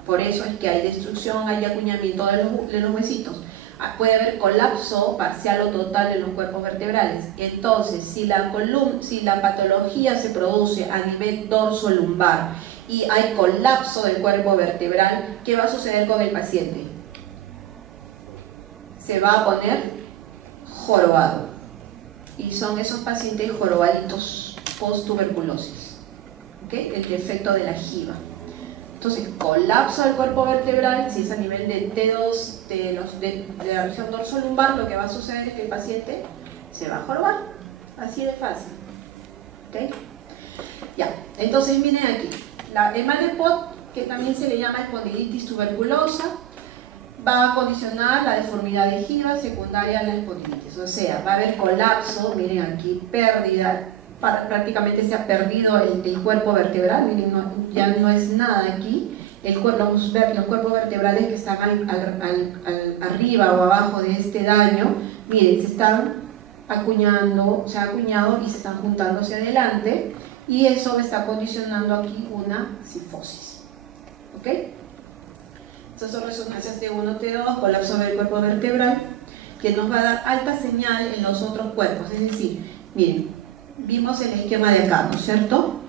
Por eso es que hay destrucción, hay acuñamiento de los huesitos. Puede haber colapso parcial o total de los cuerpos vertebrales. Entonces, si la patología se produce a nivel dorso-lumbar y hay colapso del cuerpo vertebral, ¿qué va a suceder con el paciente? Se va a poner jorobado. Y son esos pacientes jorobaditos post-tuberculosis, ¿okay? El defecto de la jiba. Entonces, colapso del cuerpo vertebral, si es a nivel de dedos de la región dorsolumbar, lo que va a suceder es que el paciente se va a jorobar. Así de fácil. ¿Okay? Ya, entonces miren aquí. El mal de Pot, que también se le llama espondilitis tuberculosa, va a condicionar la deformidad de jiba secundaria a la espondilitis. O sea, va a haber colapso, miren aquí, pérdida, prácticamente se ha perdido el cuerpo vertebral, miren, ya no es nada aquí. Los cuerpos vertebrales que están arriba o abajo de este daño, miren, se están acuñando, se ha acuñado y se están juntando hacia adelante, y eso está condicionando aquí una cifosis. ¿Ok? Estas son resonancias T1, T2, colapso del cuerpo vertebral, que nos va a dar alta señal en los otros cuerpos. Es decir, miren, vimos el esquema de acá, ¿no es cierto?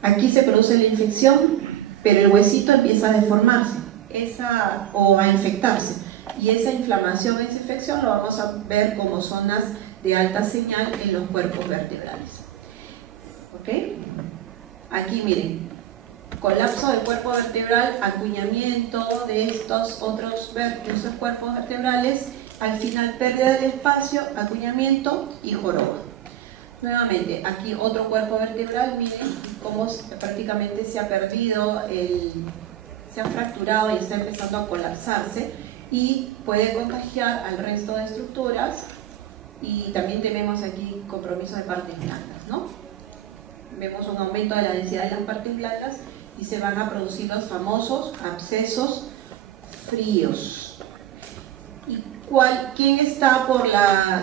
Aquí se produce la infección, pero el huesito empieza a deformarse o a infectarse. Y esa inflamación, esa infección, lo vamos a ver como zonas de alta señal en los cuerpos vertebrales. ¿Ok? Aquí miren, colapso del cuerpo vertebral, acuñamiento de estos cuerpos vertebrales, al final pérdida del espacio, acuñamiento y joroba. Nuevamente, aquí otro cuerpo vertebral, miren cómo prácticamente se ha perdido, se ha fracturado y está empezando a colapsarse y puede contagiar al resto de estructuras, y también tenemos aquí compromiso de partes blandas, ¿no? Vemos un aumento de la densidad de las partes blandas y se van a producir los famosos abscesos fríos. ¿Y quién está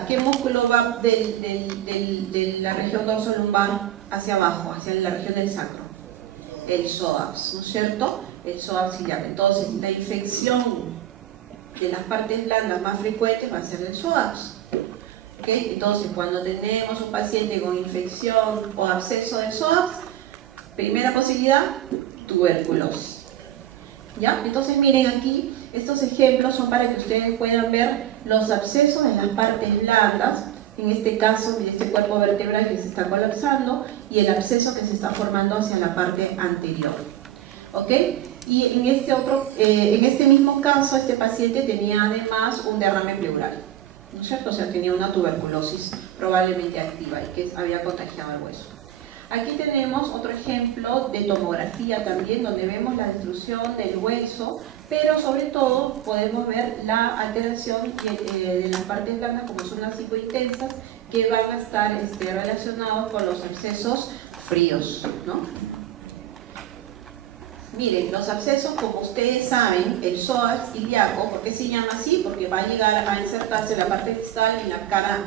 qué músculo va de la región dorsolumbar hacia abajo, hacia la región del sacro? El psoas, ¿no es cierto? El psoas iliaco. Entonces, la infección de las partes blandas más frecuentes va a ser el psoas. ¿Okay? Entonces, cuando tenemos un paciente con infección o absceso de psoas, primera posibilidad, tuberculosis. ¿Ya? Entonces, miren aquí, estos ejemplos son para que ustedes puedan ver los abscesos en las partes blandas, en este caso, de este cuerpo vertebral que se está colapsando, y el absceso que se está formando hacia la parte anterior. ¿Ok? Y en este mismo caso, este paciente tenía además un derrame pleural, ¿no es cierto? O sea, tenía una tuberculosis probablemente activa y que había contagiado el hueso. Aquí tenemos otro ejemplo de tomografía también, donde vemos la destrucción del hueso, pero sobre todo podemos ver la alteración de las partes blandas, como son las hipointensas, que van a estar relacionados con los abscesos fríos, ¿no? Miren, los abscesos, como ustedes saben, el psoas ilíaco, ¿por qué se llama así? Porque va a llegar a insertarse en la parte distal, en la cara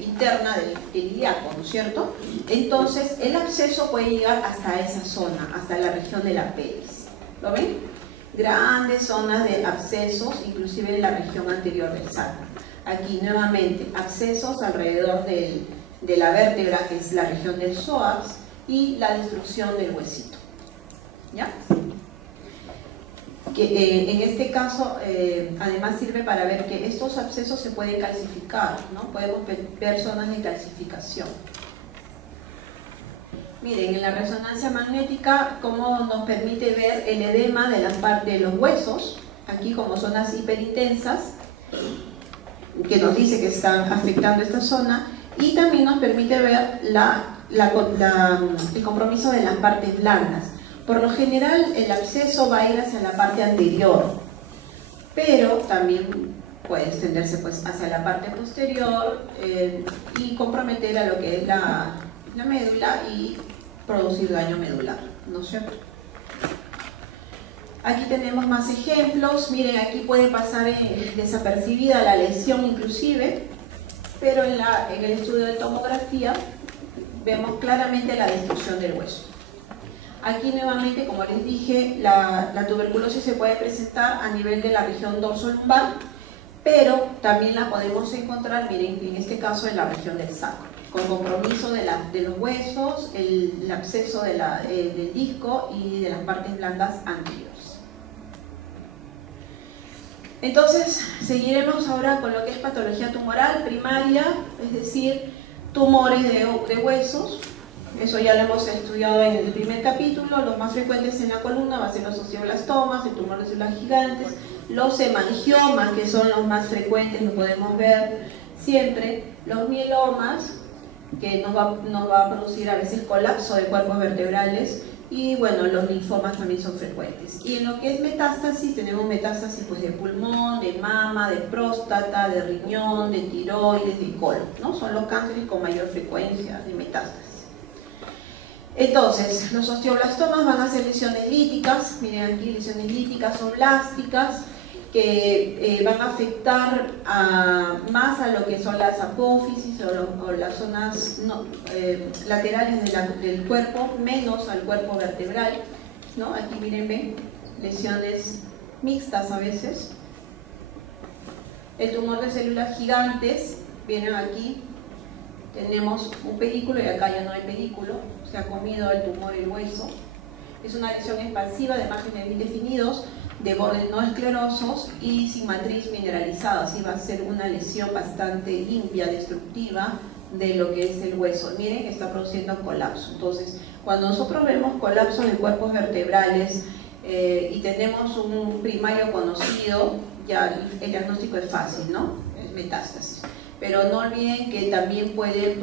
interna del ilíaco, ¿no es cierto? Entonces, el absceso puede llegar hasta esa zona, hasta la región de la pelvis. ¿Lo ven? Grandes zonas de abscesos, inclusive en la región anterior del sacro. Aquí, nuevamente, abscesos alrededor de la vértebra, que es la región del psoas, y la destrucción del huesito. ¿Ya? Que en este caso además sirve para ver que estos abscesos se pueden calcificar, ¿no? Podemos ver zonas de calcificación. Miren, en la resonancia magnética, cómo nos permite ver el edema de la parte de los huesos, aquí como zonas hiperintensas, que nos dice que están afectando esta zona, y también nos permite ver el compromiso de las partes blandas. Por lo general, el absceso va a ir hacia la parte anterior, pero también puede extenderse pues, hacia la parte posterior y comprometer a lo que es la médula y producir daño medular, ¿no es cierto? Aquí tenemos más ejemplos. Miren, aquí puede pasar desapercibida la lesión inclusive, pero en el estudio de tomografía vemos claramente la destrucción del hueso. Aquí nuevamente, como les dije, la tuberculosis se puede presentar a nivel de la región dorsolumbar, pero también la podemos encontrar, miren, en este caso en la región del sacro, con compromiso de los huesos, el absceso del disco y de las partes blandas anteriores. Entonces, seguiremos ahora con lo que es patología tumoral primaria, es decir, tumores de huesos. Eso ya lo hemos estudiado en el primer capítulo. Los más frecuentes en la columna van a ser los osteoblastomas, el tumor de células gigantes, los hemangiomas, que son los más frecuentes, lo podemos ver siempre, los mielomas, que nos va a producir a veces colapso de cuerpos vertebrales, y bueno, los linfomas también son frecuentes. Y en lo que es metástasis, tenemos metástasis pues, de pulmón, de mama, de próstata, de riñón, de tiroides, de colon, ¿no? Son los cánceres con mayor frecuencia de metástasis. Entonces, los osteoblastomas van a ser lesiones líticas, miren aquí, lesiones líticas o blásticas, que van a afectar más a lo que son las apófisis o las zonas laterales del cuerpo, menos al cuerpo vertebral, ¿no? Aquí miren, ven, lesiones mixtas a veces. El tumor de células gigantes, vienen aquí, tenemos un pedículo y acá ya no hay pedículo, se ha comido el tumor el hueso. Es una lesión expansiva de márgenes bien definidos, de bordes no esclerosos y sin matriz mineralizada. Así va a ser una lesión bastante limpia, destructiva de lo que es el hueso. Miren que está produciendo colapso. Entonces, cuando nosotros vemos colapso de cuerpos vertebrales y tenemos un primario conocido, ya el diagnóstico es fácil, ¿no? Es metástasis. Pero no olviden que también puede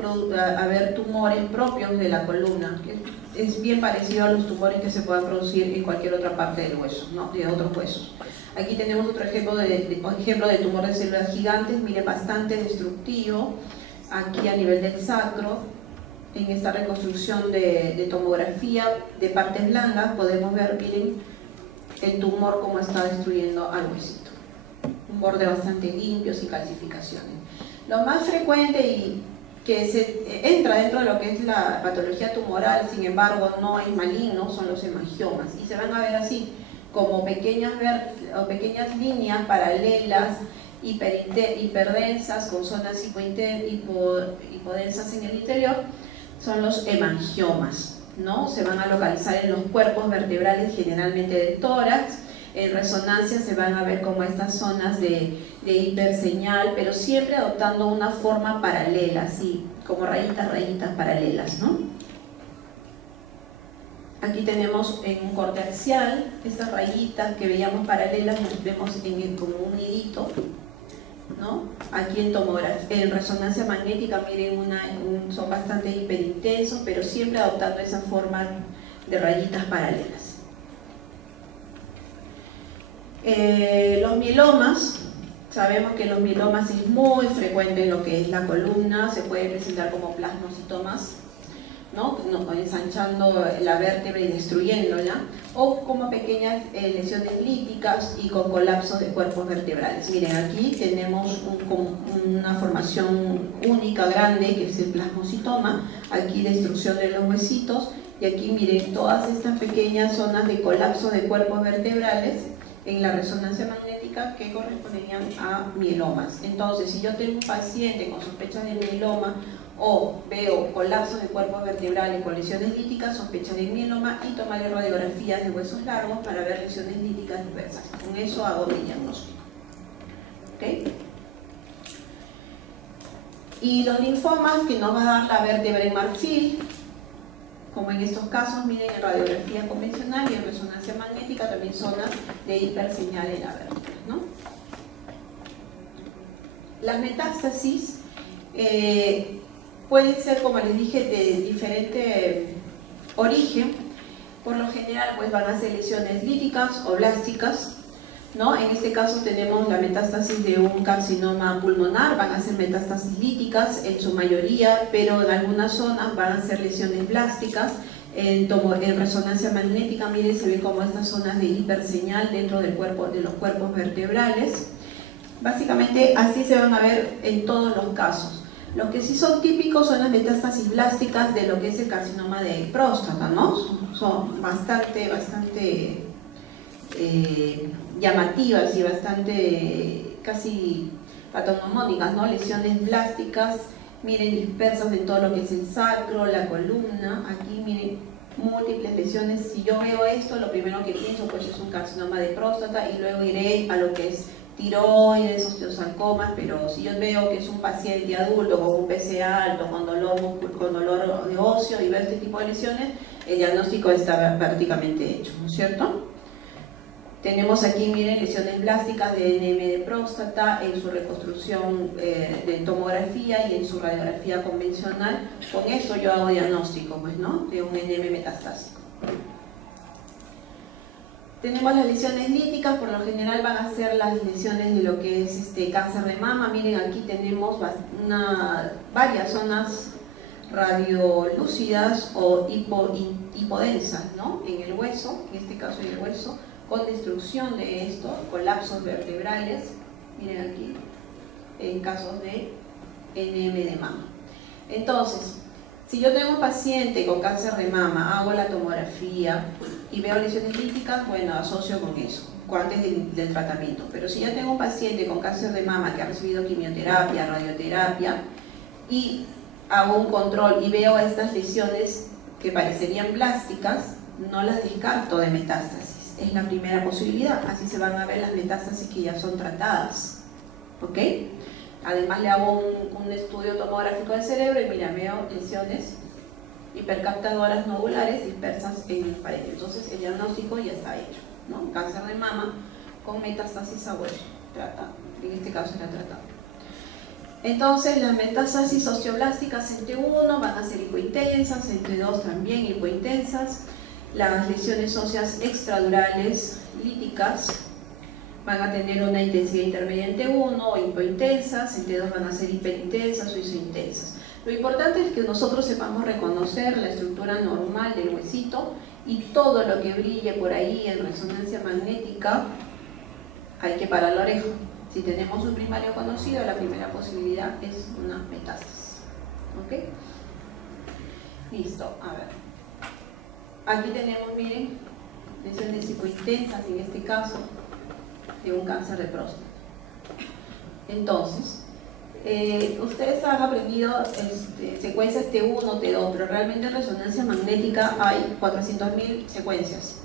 haber tumores propios de la columna, que es bien parecido a los tumores que se puedan producir en cualquier otra parte del hueso, ¿no? De otros huesos. Aquí tenemos otro ejemplo de tumor de células gigantes, miren, bastante destructivo, aquí a nivel del sacro. En esta reconstrucción de tomografía de partes blandas podemos ver, miren, el tumor cómo está destruyendo al huesito. Un borde bastante limpio, sin calcificaciones. Lo más frecuente y que se entra dentro de lo que es la patología tumoral, sin embargo no es maligno, son los hemangiomas. Y se van a ver así, como pequeñas líneas paralelas, hiperdensas, con zonas hipodensas en el interior, son los hemangiomas, ¿no? Se van a localizar en los cuerpos vertebrales, generalmente del tórax. En resonancia se van a ver como estas zonas de hiperseñal, pero siempre adoptando una forma paralela, así como rayitas paralelas, ¿no? Aquí tenemos en un corte axial estas rayitas que veíamos paralelas, las vemos como un nidito, ¿no? Aquí en resonancia magnética, miren, son bastante hiperintensos, pero siempre adoptando esa forma de rayitas paralelas. Los mielomas, sabemos que los mielomas es muy frecuente en lo que es la columna, se puede presentar como plasmocitomas, ¿no? Ensanchando la vértebra y destruyéndola, o como pequeñas lesiones líticas y con colapso de cuerpos vertebrales. Miren, aquí tenemos una formación única, grande, que es el plasmocitoma, aquí destrucción de los huesitos, y aquí miren todas estas pequeñas zonas de colapso de cuerpos vertebrales en la resonancia magnética que corresponderían a mielomas. Entonces, si yo tengo un paciente con sospecha de mieloma o veo colapso de cuerpos vertebrales con lesiones líticas, sospecha de mieloma y tomaré radiografías de huesos largos para ver lesiones líticas diversas. Con eso hago mi diagnóstico. ¿Okay? Y los linfomas que nos va a dar la vértebra en marfil, como en estos casos, miren, en radiografía convencional y en resonancia magnética también zonas de hiperseñal en la vértebra, ¿no? Las metástasis pueden ser, como les dije, de diferente origen. Por lo general, pues van a ser lesiones líticas o blásticas, ¿no? En este caso tenemos la metástasis de un carcinoma pulmonar, van a ser metástasis líticas en su mayoría, pero en algunas zonas van a ser lesiones blásticas. En resonancia magnética, miren, se ve como estas zonas de hiperseñal dentro del cuerpo, de los cuerpos vertebrales. Básicamente así se van a ver en todos los casos. Los que sí son típicos son las metástasis blásticas de lo que es el carcinoma de próstata, ¿no? Son bastante llamativas y bastante casi patognomónicas, ¿no? Lesiones blásticas, miren, dispersas en todo lo que es el sacro, la columna. Aquí miren, múltiples lesiones. Si yo veo esto, lo primero que pienso pues es un carcinoma de próstata, y luego iré a lo que es tiroides, osteosarcomas. Pero si yo veo que es un paciente adulto con un PSA alto, con dolor de óseo, y veo este tipo de lesiones, el diagnóstico está prácticamente hecho, ¿no es cierto? Tenemos aquí, miren, lesiones blásticas de NM de próstata en su reconstrucción de tomografía y en su radiografía convencional. Con eso yo hago diagnóstico, pues, ¿no? De un NM metastásico. Tenemos las lesiones líticas, por lo general van a ser las lesiones de lo que es cáncer de mama. Miren, aquí tenemos varias zonas radiolúcidas o hipodensas, ¿no? En el hueso, en este caso en el hueso, con destrucción de esto, colapsos vertebrales, miren aquí, en casos de NM de mama. Entonces, si yo tengo un paciente con cáncer de mama, hago la tomografía y veo lesiones líticas, bueno, asocio con eso, antes del tratamiento. Pero si yo tengo un paciente con cáncer de mama que ha recibido quimioterapia, radioterapia, y hago un control y veo estas lesiones que parecerían blásticas, no las descarto de metástasis. es la primera posibilidad, así se van a ver las metástasis que ya son tratadas, ¿ok? Además le hago un estudio tomográfico del cerebro y mira, veo lesiones hipercaptadoras nodulares dispersas en el pared. Entonces el diagnóstico ya está hecho, ¿no? Cáncer de mama con metástasis a hueso, tratado. En este caso era tratado. Entonces las metástasis osteoblásticas en T1 van a ser hipointensas, en T2 también hipointensas. Las lesiones óseas extradurales líticas van a tener una intensidad intermedia en T1 o hipointensas, en T2 van a ser hiperintensas o isointensas. Lo importante es que nosotros sepamos reconocer la estructura normal del huesito y todo lo que brille por ahí en resonancia magnética hay que parar la oreja. Si tenemos un primario conocido, la primera posibilidad es una metástasis. ¿Ok? Listo, a ver. Aquí tenemos, miren, lesiones hipointensas en este caso de un cáncer de próstata. Entonces, ustedes han aprendido secuencias T1, T2, pero realmente en resonancia magnética hay 400.000 secuencias.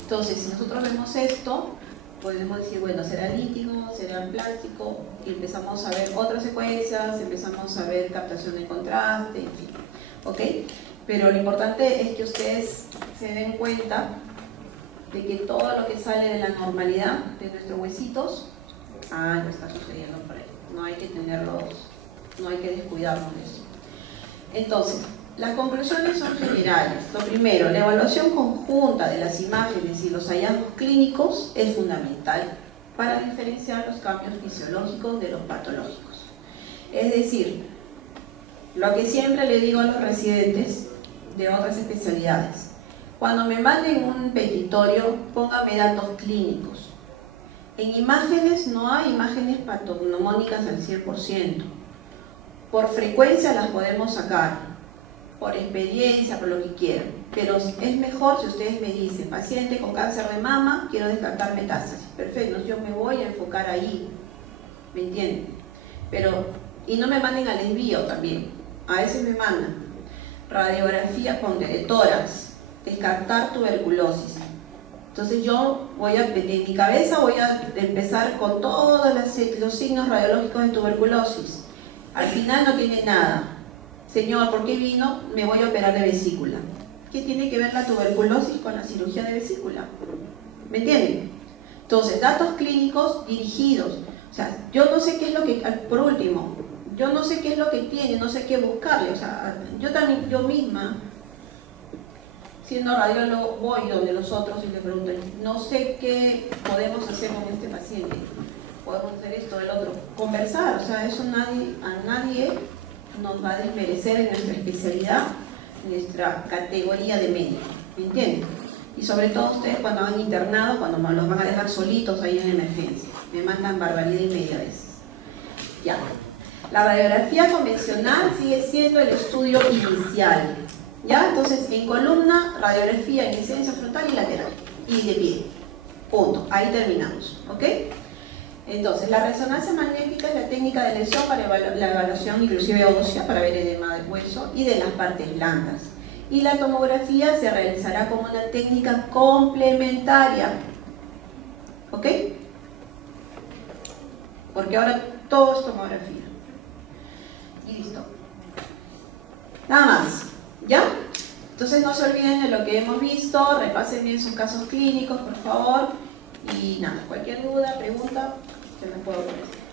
Entonces, si nosotros vemos esto, podemos decir, bueno, será lítico, será plástico, y empezamos a ver otras secuencias, empezamos a ver captación de contraste, en fin, ¿ok? Pero lo importante es que ustedes se den cuenta de que todo lo que sale de la normalidad de nuestros huesitos, no está sucediendo por ahí. No hay que tenerlos, no hay que descuidarnos de eso. Entonces, las conclusiones son generales. Lo primero, la evaluación conjunta de las imágenes y los hallazgos clínicos es fundamental para diferenciar los cambios fisiológicos de los patológicos. Es decir, lo que siempre le digo a los residentes de otras especialidades, cuando me manden un petitorio, póngame datos clínicos. En imágenes no hay imágenes patognomónicas al 100%. Por frecuencia las podemos sacar, por experiencia, por lo que quieran. Pero es mejor si ustedes me dicen, paciente con cáncer de mama, quiero descartar metástasis. Perfecto, yo me voy a enfocar ahí. ¿Me entienden? Pero, y no me manden al desvío también. A veces me mandan radiografía con tórax, descartar tuberculosis. Entonces yo en mi cabeza voy a empezar con todos los signos radiológicos de tuberculosis. Al final no tiene nada. Señor, ¿por qué vino? Me voy a operar de vesícula. ¿Qué tiene que ver la tuberculosis con la cirugía de vesícula? ¿Me entienden? Entonces, datos clínicos dirigidos. O sea, yo no sé qué es lo que, por último, yo no sé qué es lo que tiene, no sé qué buscarle. O sea, yo misma, siendo radiólogo, voy donde los otros y le pregunto, no sé qué podemos hacer con este paciente. Podemos hacer esto, el otro. Conversar, o sea, eso a nadie nos va a desmerecer en nuestra especialidad, en nuestra categoría de médico. ¿Me entienden? Y sobre todo ustedes cuando han internado, cuando los van a dejar solitos ahí en emergencia. Me mandan barbaridad y media veces. Ya. La radiografía convencional sigue siendo el estudio inicial. ¿Ya? Entonces, en columna, radiografía en incidencia frontal y lateral. Y de pie. Punto. Ahí terminamos. ¿Ok? Entonces, la resonancia magnética es la técnica de lesión para la evaluación inclusive ósea, para ver edema del hueso y de las partes blandas. Y la tomografía se realizará como una técnica complementaria. ¿Ok? Porque ahora todo es tomografía. Y listo. Nada más. ¿Ya? Entonces no se olviden de lo que hemos visto, repasen bien sus casos clínicos, por favor. Y nada, cualquier duda, pregunta, se me puedo contestar.